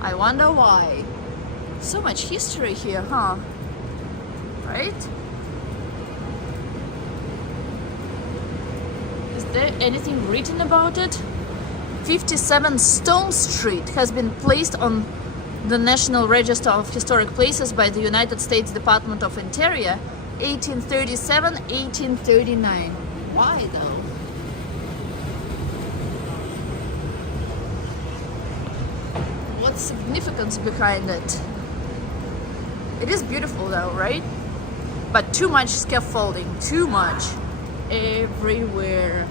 I wonder why. So much history here, huh? Right? Is there anything written about it? 57 Stone Street has been placed on the National Register of Historic Places by the United States Department of Interior, 1837-1839. Why though? What's significance behind it? It is beautiful though, right? But too much scaffolding, too much everywhere.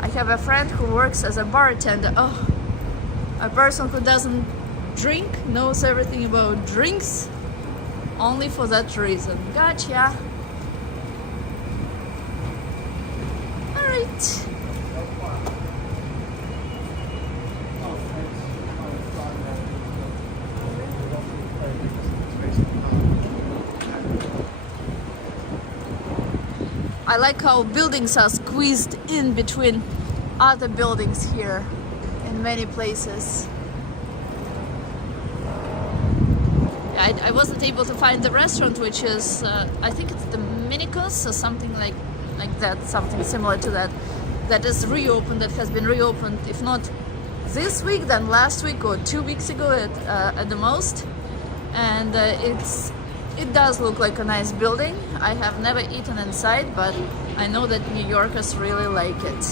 I have a friend who works as a bartender. Oh, a person who doesn't drink knows everything about drinks only for that reason. Gotcha. All right. I like how buildings are squeezed in between other buildings here in many places. I wasn't able to find the restaurant, which is, I think it's the Minikos or something like that, something similar to that, that is reopened, that has been reopened, if not this week, then last week or 2 weeks ago at the most. And it does look like a nice building. I have never eaten inside, but I know that New Yorkers really like it.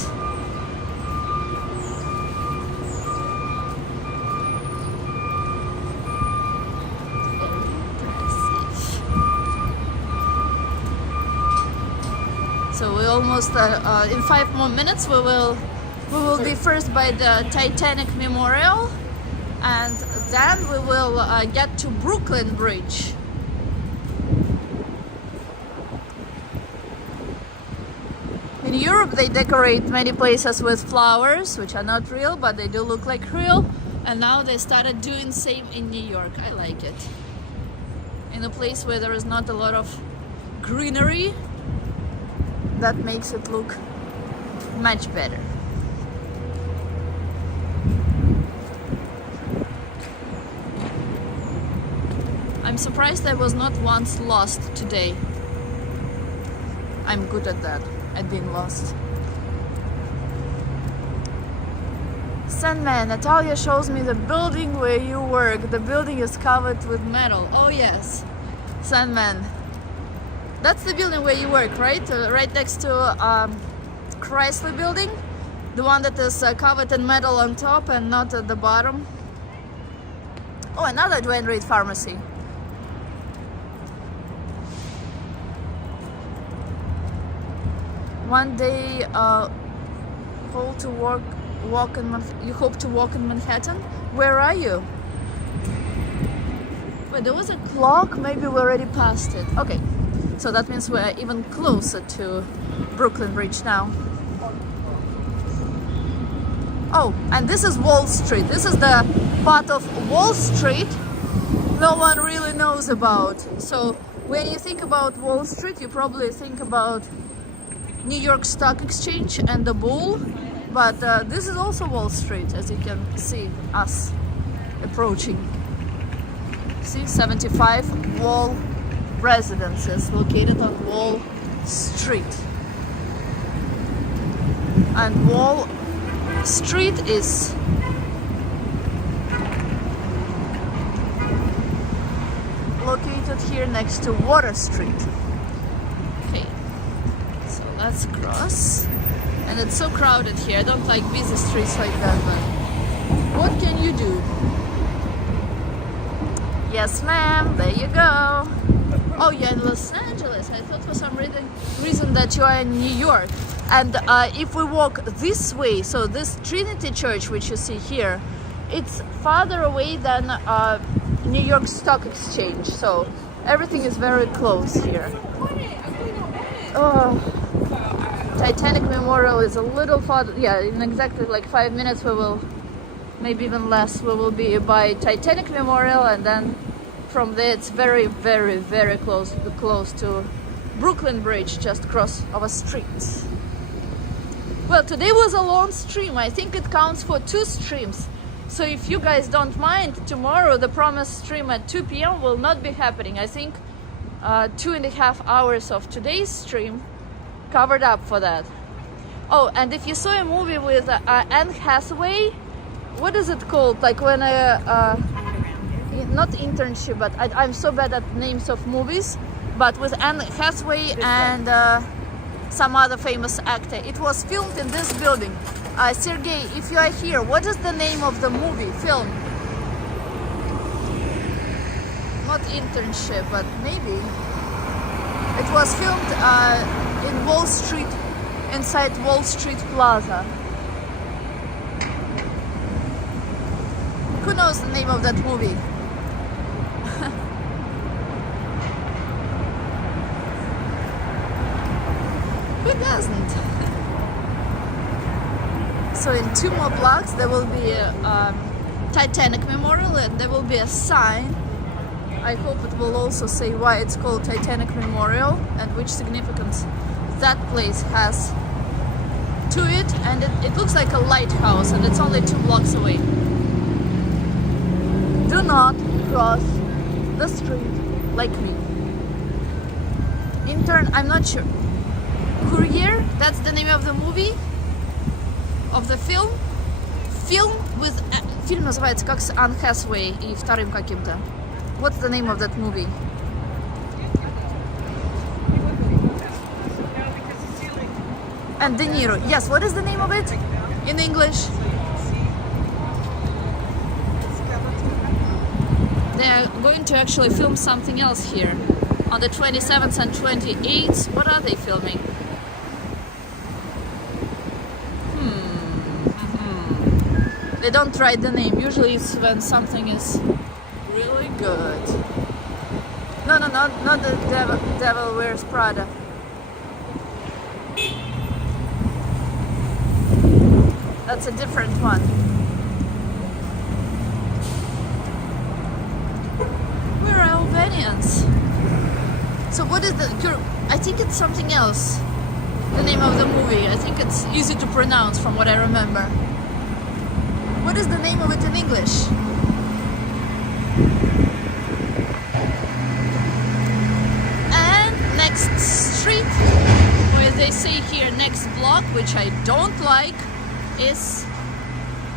So we almost in 5 more minutes we will be first by the Titanic Memorial, and then we will get to Brooklyn Bridge. In Europe they decorate many places with flowers, which are not real, but they do look like real, and now they started doing same in New York. I like it. In a place where there is not a lot of greenery, that makes it look much better. I'm surprised I was not once lost today. I'm good at that, at being lost. Sandman, Natalia shows me the building where you work. The building is covered with metal. Oh yes, Sandman. That's the building where you work, right? Right next to Chrysler building. The one that is covered in metal on top and not at the bottom. Oh, another Dwayne Reed pharmacy. One day, hope to walk in Manhattan. Where are you? Wait, there was a clock. Maybe we already passed it. Okay, so that means we're even closer to Brooklyn Bridge now. Oh, and this is Wall Street. This is the part of Wall Street no one really knows about. So when you think about Wall Street, you probably think about New York Stock Exchange and the Bull, but this is also Wall Street, as you can see us approaching. See, 75 Wall residences located on Wall Street. And Wall Street is located here next to Water Street. Okay, so let's cross. And it's so crowded here. I don't like busy streets like that, but what can you do? Yes, ma'am, there you go. Oh, you're in Los Angeles. I thought for some reason that you are in New York. And if we walk this way, so this Trinity Church, which you see here, it's farther away than New York Stock Exchange. So everything is very close here. Oh, Titanic Memorial is a little farther. Yeah, in exactly like 5 minutes we will, maybe even less, we will be by Titanic Memorial, and then from there it's very, very, very close to Brooklyn Bridge, just across our street. Well, today was a long stream. I think it counts for 2 streams. So if you guys don't mind, tomorrow the promised stream at 2 p.m. will not be happening. I think 2.5 hours of today's stream covered up for that. Oh, and if you saw a movie with Anne Hathaway, what is it called? Like when not internship, but I'm so bad at names of movies, but with Anne Hathaway and some other famous actor. It was filmed in this building. Sergey, if you are here, what is the name of the movie, film? Not internship, but maybe. It was filmed in Wall Street, inside Wall Street Plaza. Who knows the name of that movie? Who doesn't? So in 2 more blocks there will be a Titanic Memorial, and there will be a sign. I hope it will also say why it's called Titanic Memorial and which significance that place has to it. And it looks like a lighthouse, and it's only 2 blocks away. Do not cross the street like me. Intern, I'm not sure. Courier, that's the name of the movie, of the film. Film with... Фильм называется как с Anne Hathaway и вторым каким-то. What's the name of that movie? And De Niro. Yes, what is the name of it in English? They're going to actually film something else here on the 27th and 28th. What are they filming? They don't write the name. Usually it's when something is really good. No, not the Devil Wears Prada. That's a different one. We're Albanians. So what is the... I think it's something else. The name of the movie. I think it's easy to pronounce from what I remember. What is the name of it in English? they say here next block, which I don't like, is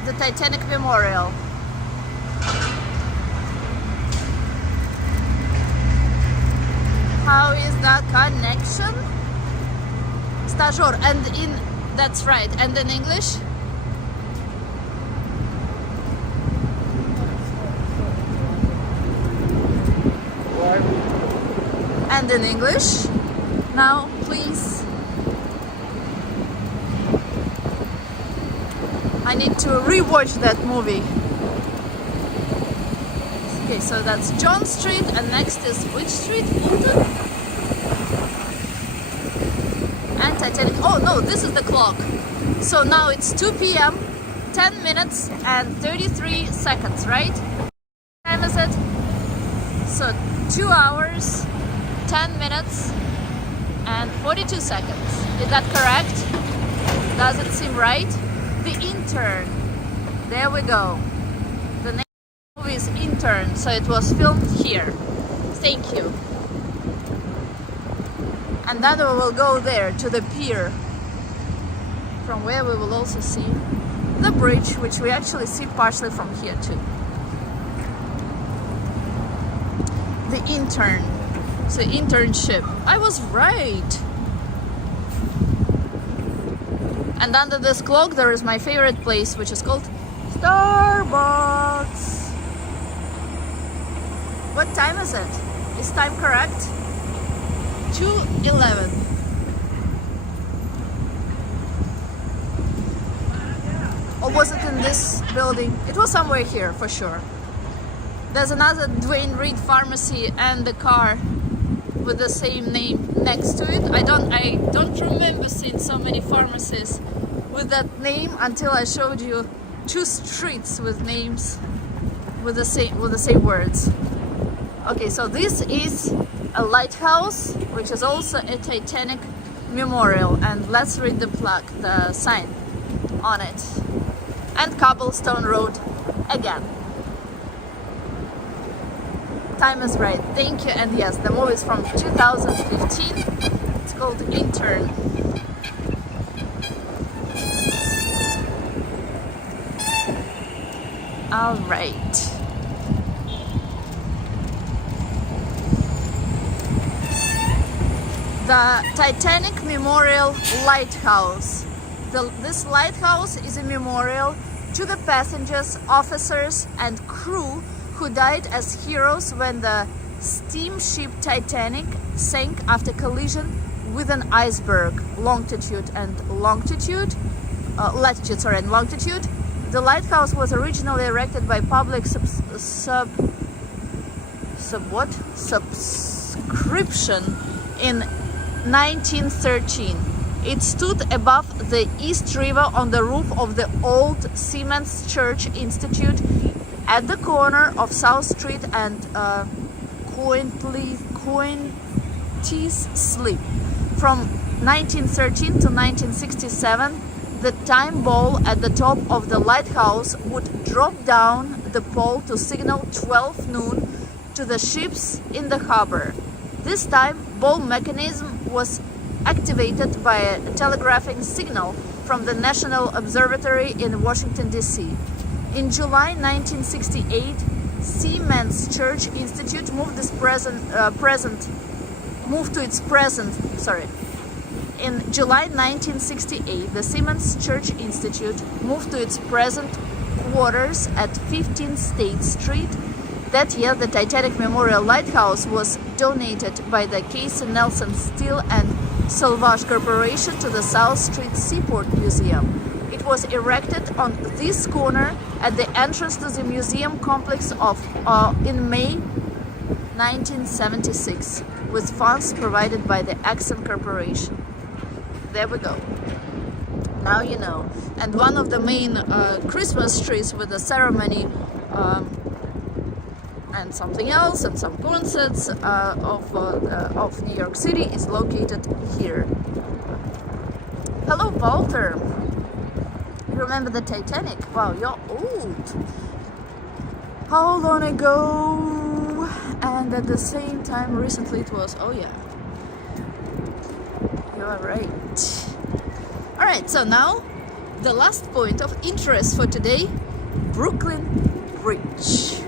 the Titanic Memorial. How is that connection? Stajor, and in, that's right, and in English? And in English? Now, please. I need to rewatch that movie. Okay, so that's John Street, and next is which street? Fulton? And Titanic. Oh no, this is the clock. So now it's 2 p.m., 10 minutes and 33 seconds, right? What time is it? So 2 hours, 10 minutes and 42 seconds. Is that correct? Does it seem right? The Intern. There we go. The name of the movie is Intern, so it was filmed here. Thank you. And then we will go there to the pier, from where we will also see the bridge, which we actually see partially from here too. The Intern. So internship. I was right. And under this clock there is my favorite place, which is called Starbucks. What time is it? Is time correct? 2:11. Or was it in this building? It was somewhere here for sure. There's another Dwayne Reed pharmacy and the car with the same name next to it. I don't remember seeing so many pharmacies with that name until I showed you 2 streets with names with the same words. Okay, so this is a lighthouse, which is also a Titanic memorial, and let's read the plaque, the sign on it. And Cobblestone Road again. Time is right, thank you. And yes, the movie is from 2015. It's called Intern. All right. The Titanic Memorial Lighthouse. This lighthouse is a memorial to the passengers, officers, and crew who died as heroes when the steamship Titanic sank after collision with an iceberg. Latitude and longitude. The lighthouse was originally erected by public subscription in 1913. It stood above the East River on the roof of the old Seamen's Church Institute at the corner of South Street and Coenties Slip. From 1913 to 1967, the time ball at the top of the lighthouse would drop down the pole to signal 12 noon to the ships in the harbor. This time ball mechanism was activated by a telegraphing signal from the National Observatory in Washington, D.C. In July 1968, Seamen's Church Institute moved to its present. In July 1968, the Seamen's Church Institute moved to its present quarters at 15 State Street. That year, the Titanic Memorial Lighthouse was donated by the Casey Nelson Steel and Salvage Corporation to the South Street Seaport Museum. It was erected on this corner at the entrance to the museum complex in May 1976, with funds provided by the Exxon Corporation. There we go. Now you know. And one of the main Christmas trees with the ceremony and something else and some concerts of New York City is located here. Hello, Walter. You remember the Titanic? Wow, you're old. How long ago? And at the same time, recently it was. Oh yeah. You are right. All right, so now the last point of interest for today, Brooklyn Bridge.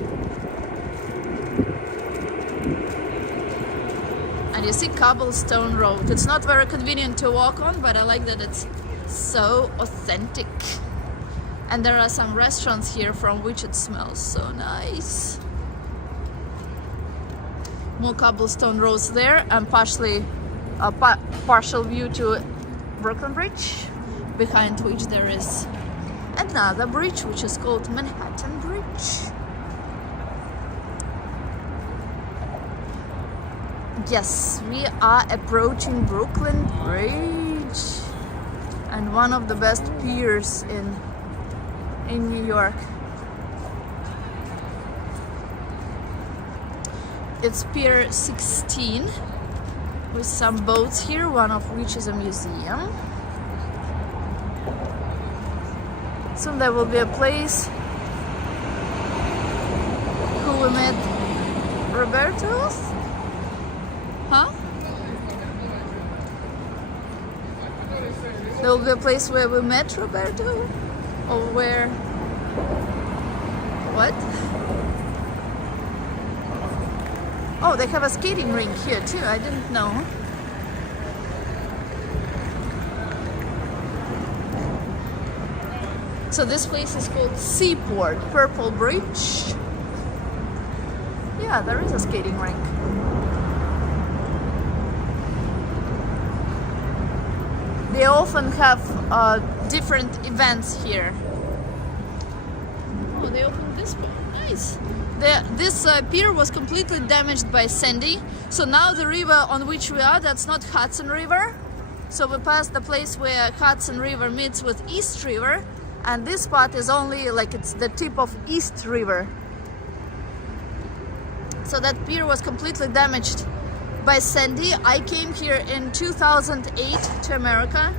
And you see cobblestone road. It's not very convenient to walk on, but I like that it's so authentic. And there are some restaurants here from which it smells so nice. More cobblestone roads there, and partial view to Brooklyn Bridge, behind which there is another bridge which is called Manhattan Bridge. Yes, we are approaching Brooklyn Bridge, and one of the best piers in New York. It's Pier 16 with some boats here, one of which is a museum. Soon there will be a place who we met Roberto's. Huh? There will be a place where we met Roberto? Or where? What? Oh, they have a skating rink here too. I didn't know. So this place is called Seaport Purple Bridge. Yeah, there is a skating rink. They often have different events here. Oh, they opened this one. Nice. This pier was completely damaged by Sandy, so now the river on which we are, that's not Hudson River. So we passed the place where Hudson River meets with East River, and this part is only like it's the tip of East River. So that pier was completely damaged by Sandy. I came here in 2008 to America.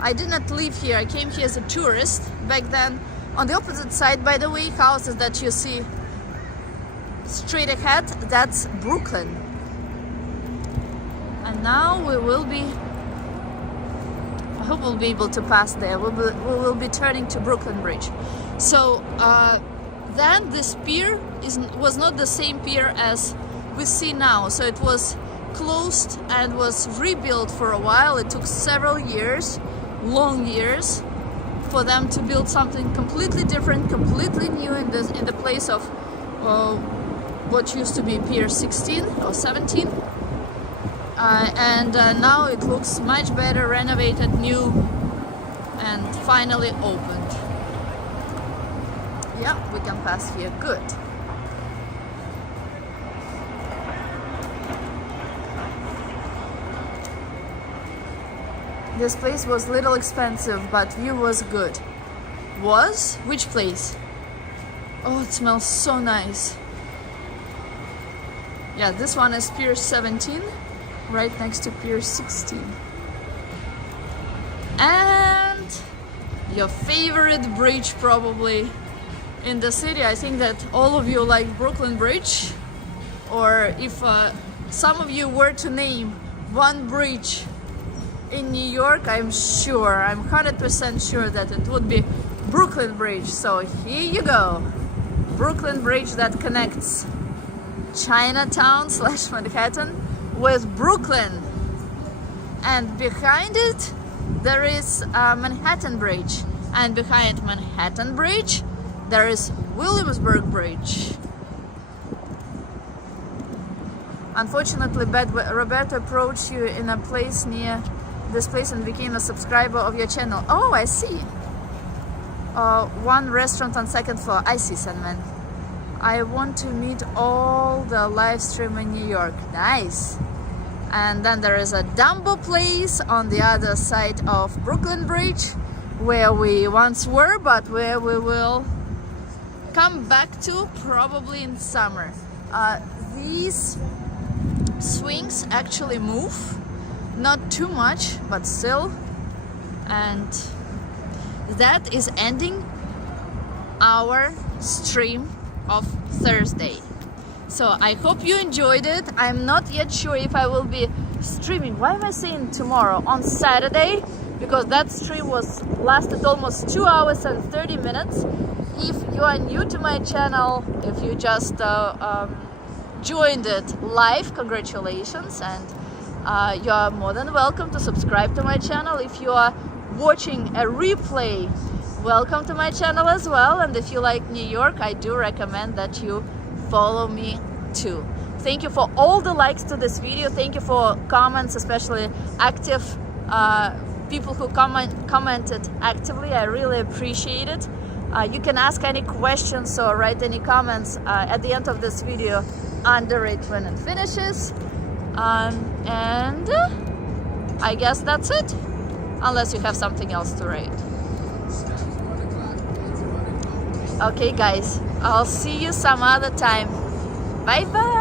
I did not live here, I came here as a tourist back then. On the opposite side, by the way, houses that you see straight ahead, that's Brooklyn. And now we will be, I hope we'll be able to pass there. We will be turning to Brooklyn Bridge. So then this pier was not the same pier as we see now. So it was closed and was rebuilt for a while. It took several years, long years, for them to build something completely different, completely new in the place of what used to be Pier 16 or 17. And now it looks much better, renovated, new, and finally opened. Yeah, we can pass here, good. This place was a little expensive, but view was good. Was? Which place? Oh, it smells so nice. Yeah, this one is Pier 17, right next to Pier 16. And your favorite bridge probably in the city. I think that all of you like Brooklyn Bridge. Or if some of you were to name one bridge in New York, I'm 100% sure that it would be Brooklyn Bridge. So here you go. Brooklyn Bridge that connects Chinatown / Manhattan with Brooklyn. And behind it, there is Manhattan Bridge. And behind Manhattan Bridge, there is Williamsburg Bridge. Unfortunately, Roberto approached you in a place near this place and became a subscriber of your channel. Oh, I see. One restaurant on second floor. I see, Sandman. I want to meet all the live stream in New York. Nice. And then there is a Dumbo place on the other side of Brooklyn Bridge, where we once were, but where we will come back to probably in summer. These swings actually move, not too much, but still. And that is ending our stream of Thursday. So I hope you enjoyed it. I'm not yet sure if I will be streaming. Why am I saying tomorrow? On Saturday, because that stream lasted almost 2 hours and 30 minutes. If you are new to my channel, if you just joined it live, congratulations, and you are more than welcome to subscribe to my channel. If you are watching a replay, welcome to my channel as well. And if you like New York, I do recommend that you follow me too. Thank you for all the likes to this video. Thank you for comments, especially active people who commented actively. I really appreciate it. You can ask any questions or write any comments at the end of this video under it when it finishes. And I guess that's it, unless you have something else to write. Okay guys, I'll see you some other time. Bye bye.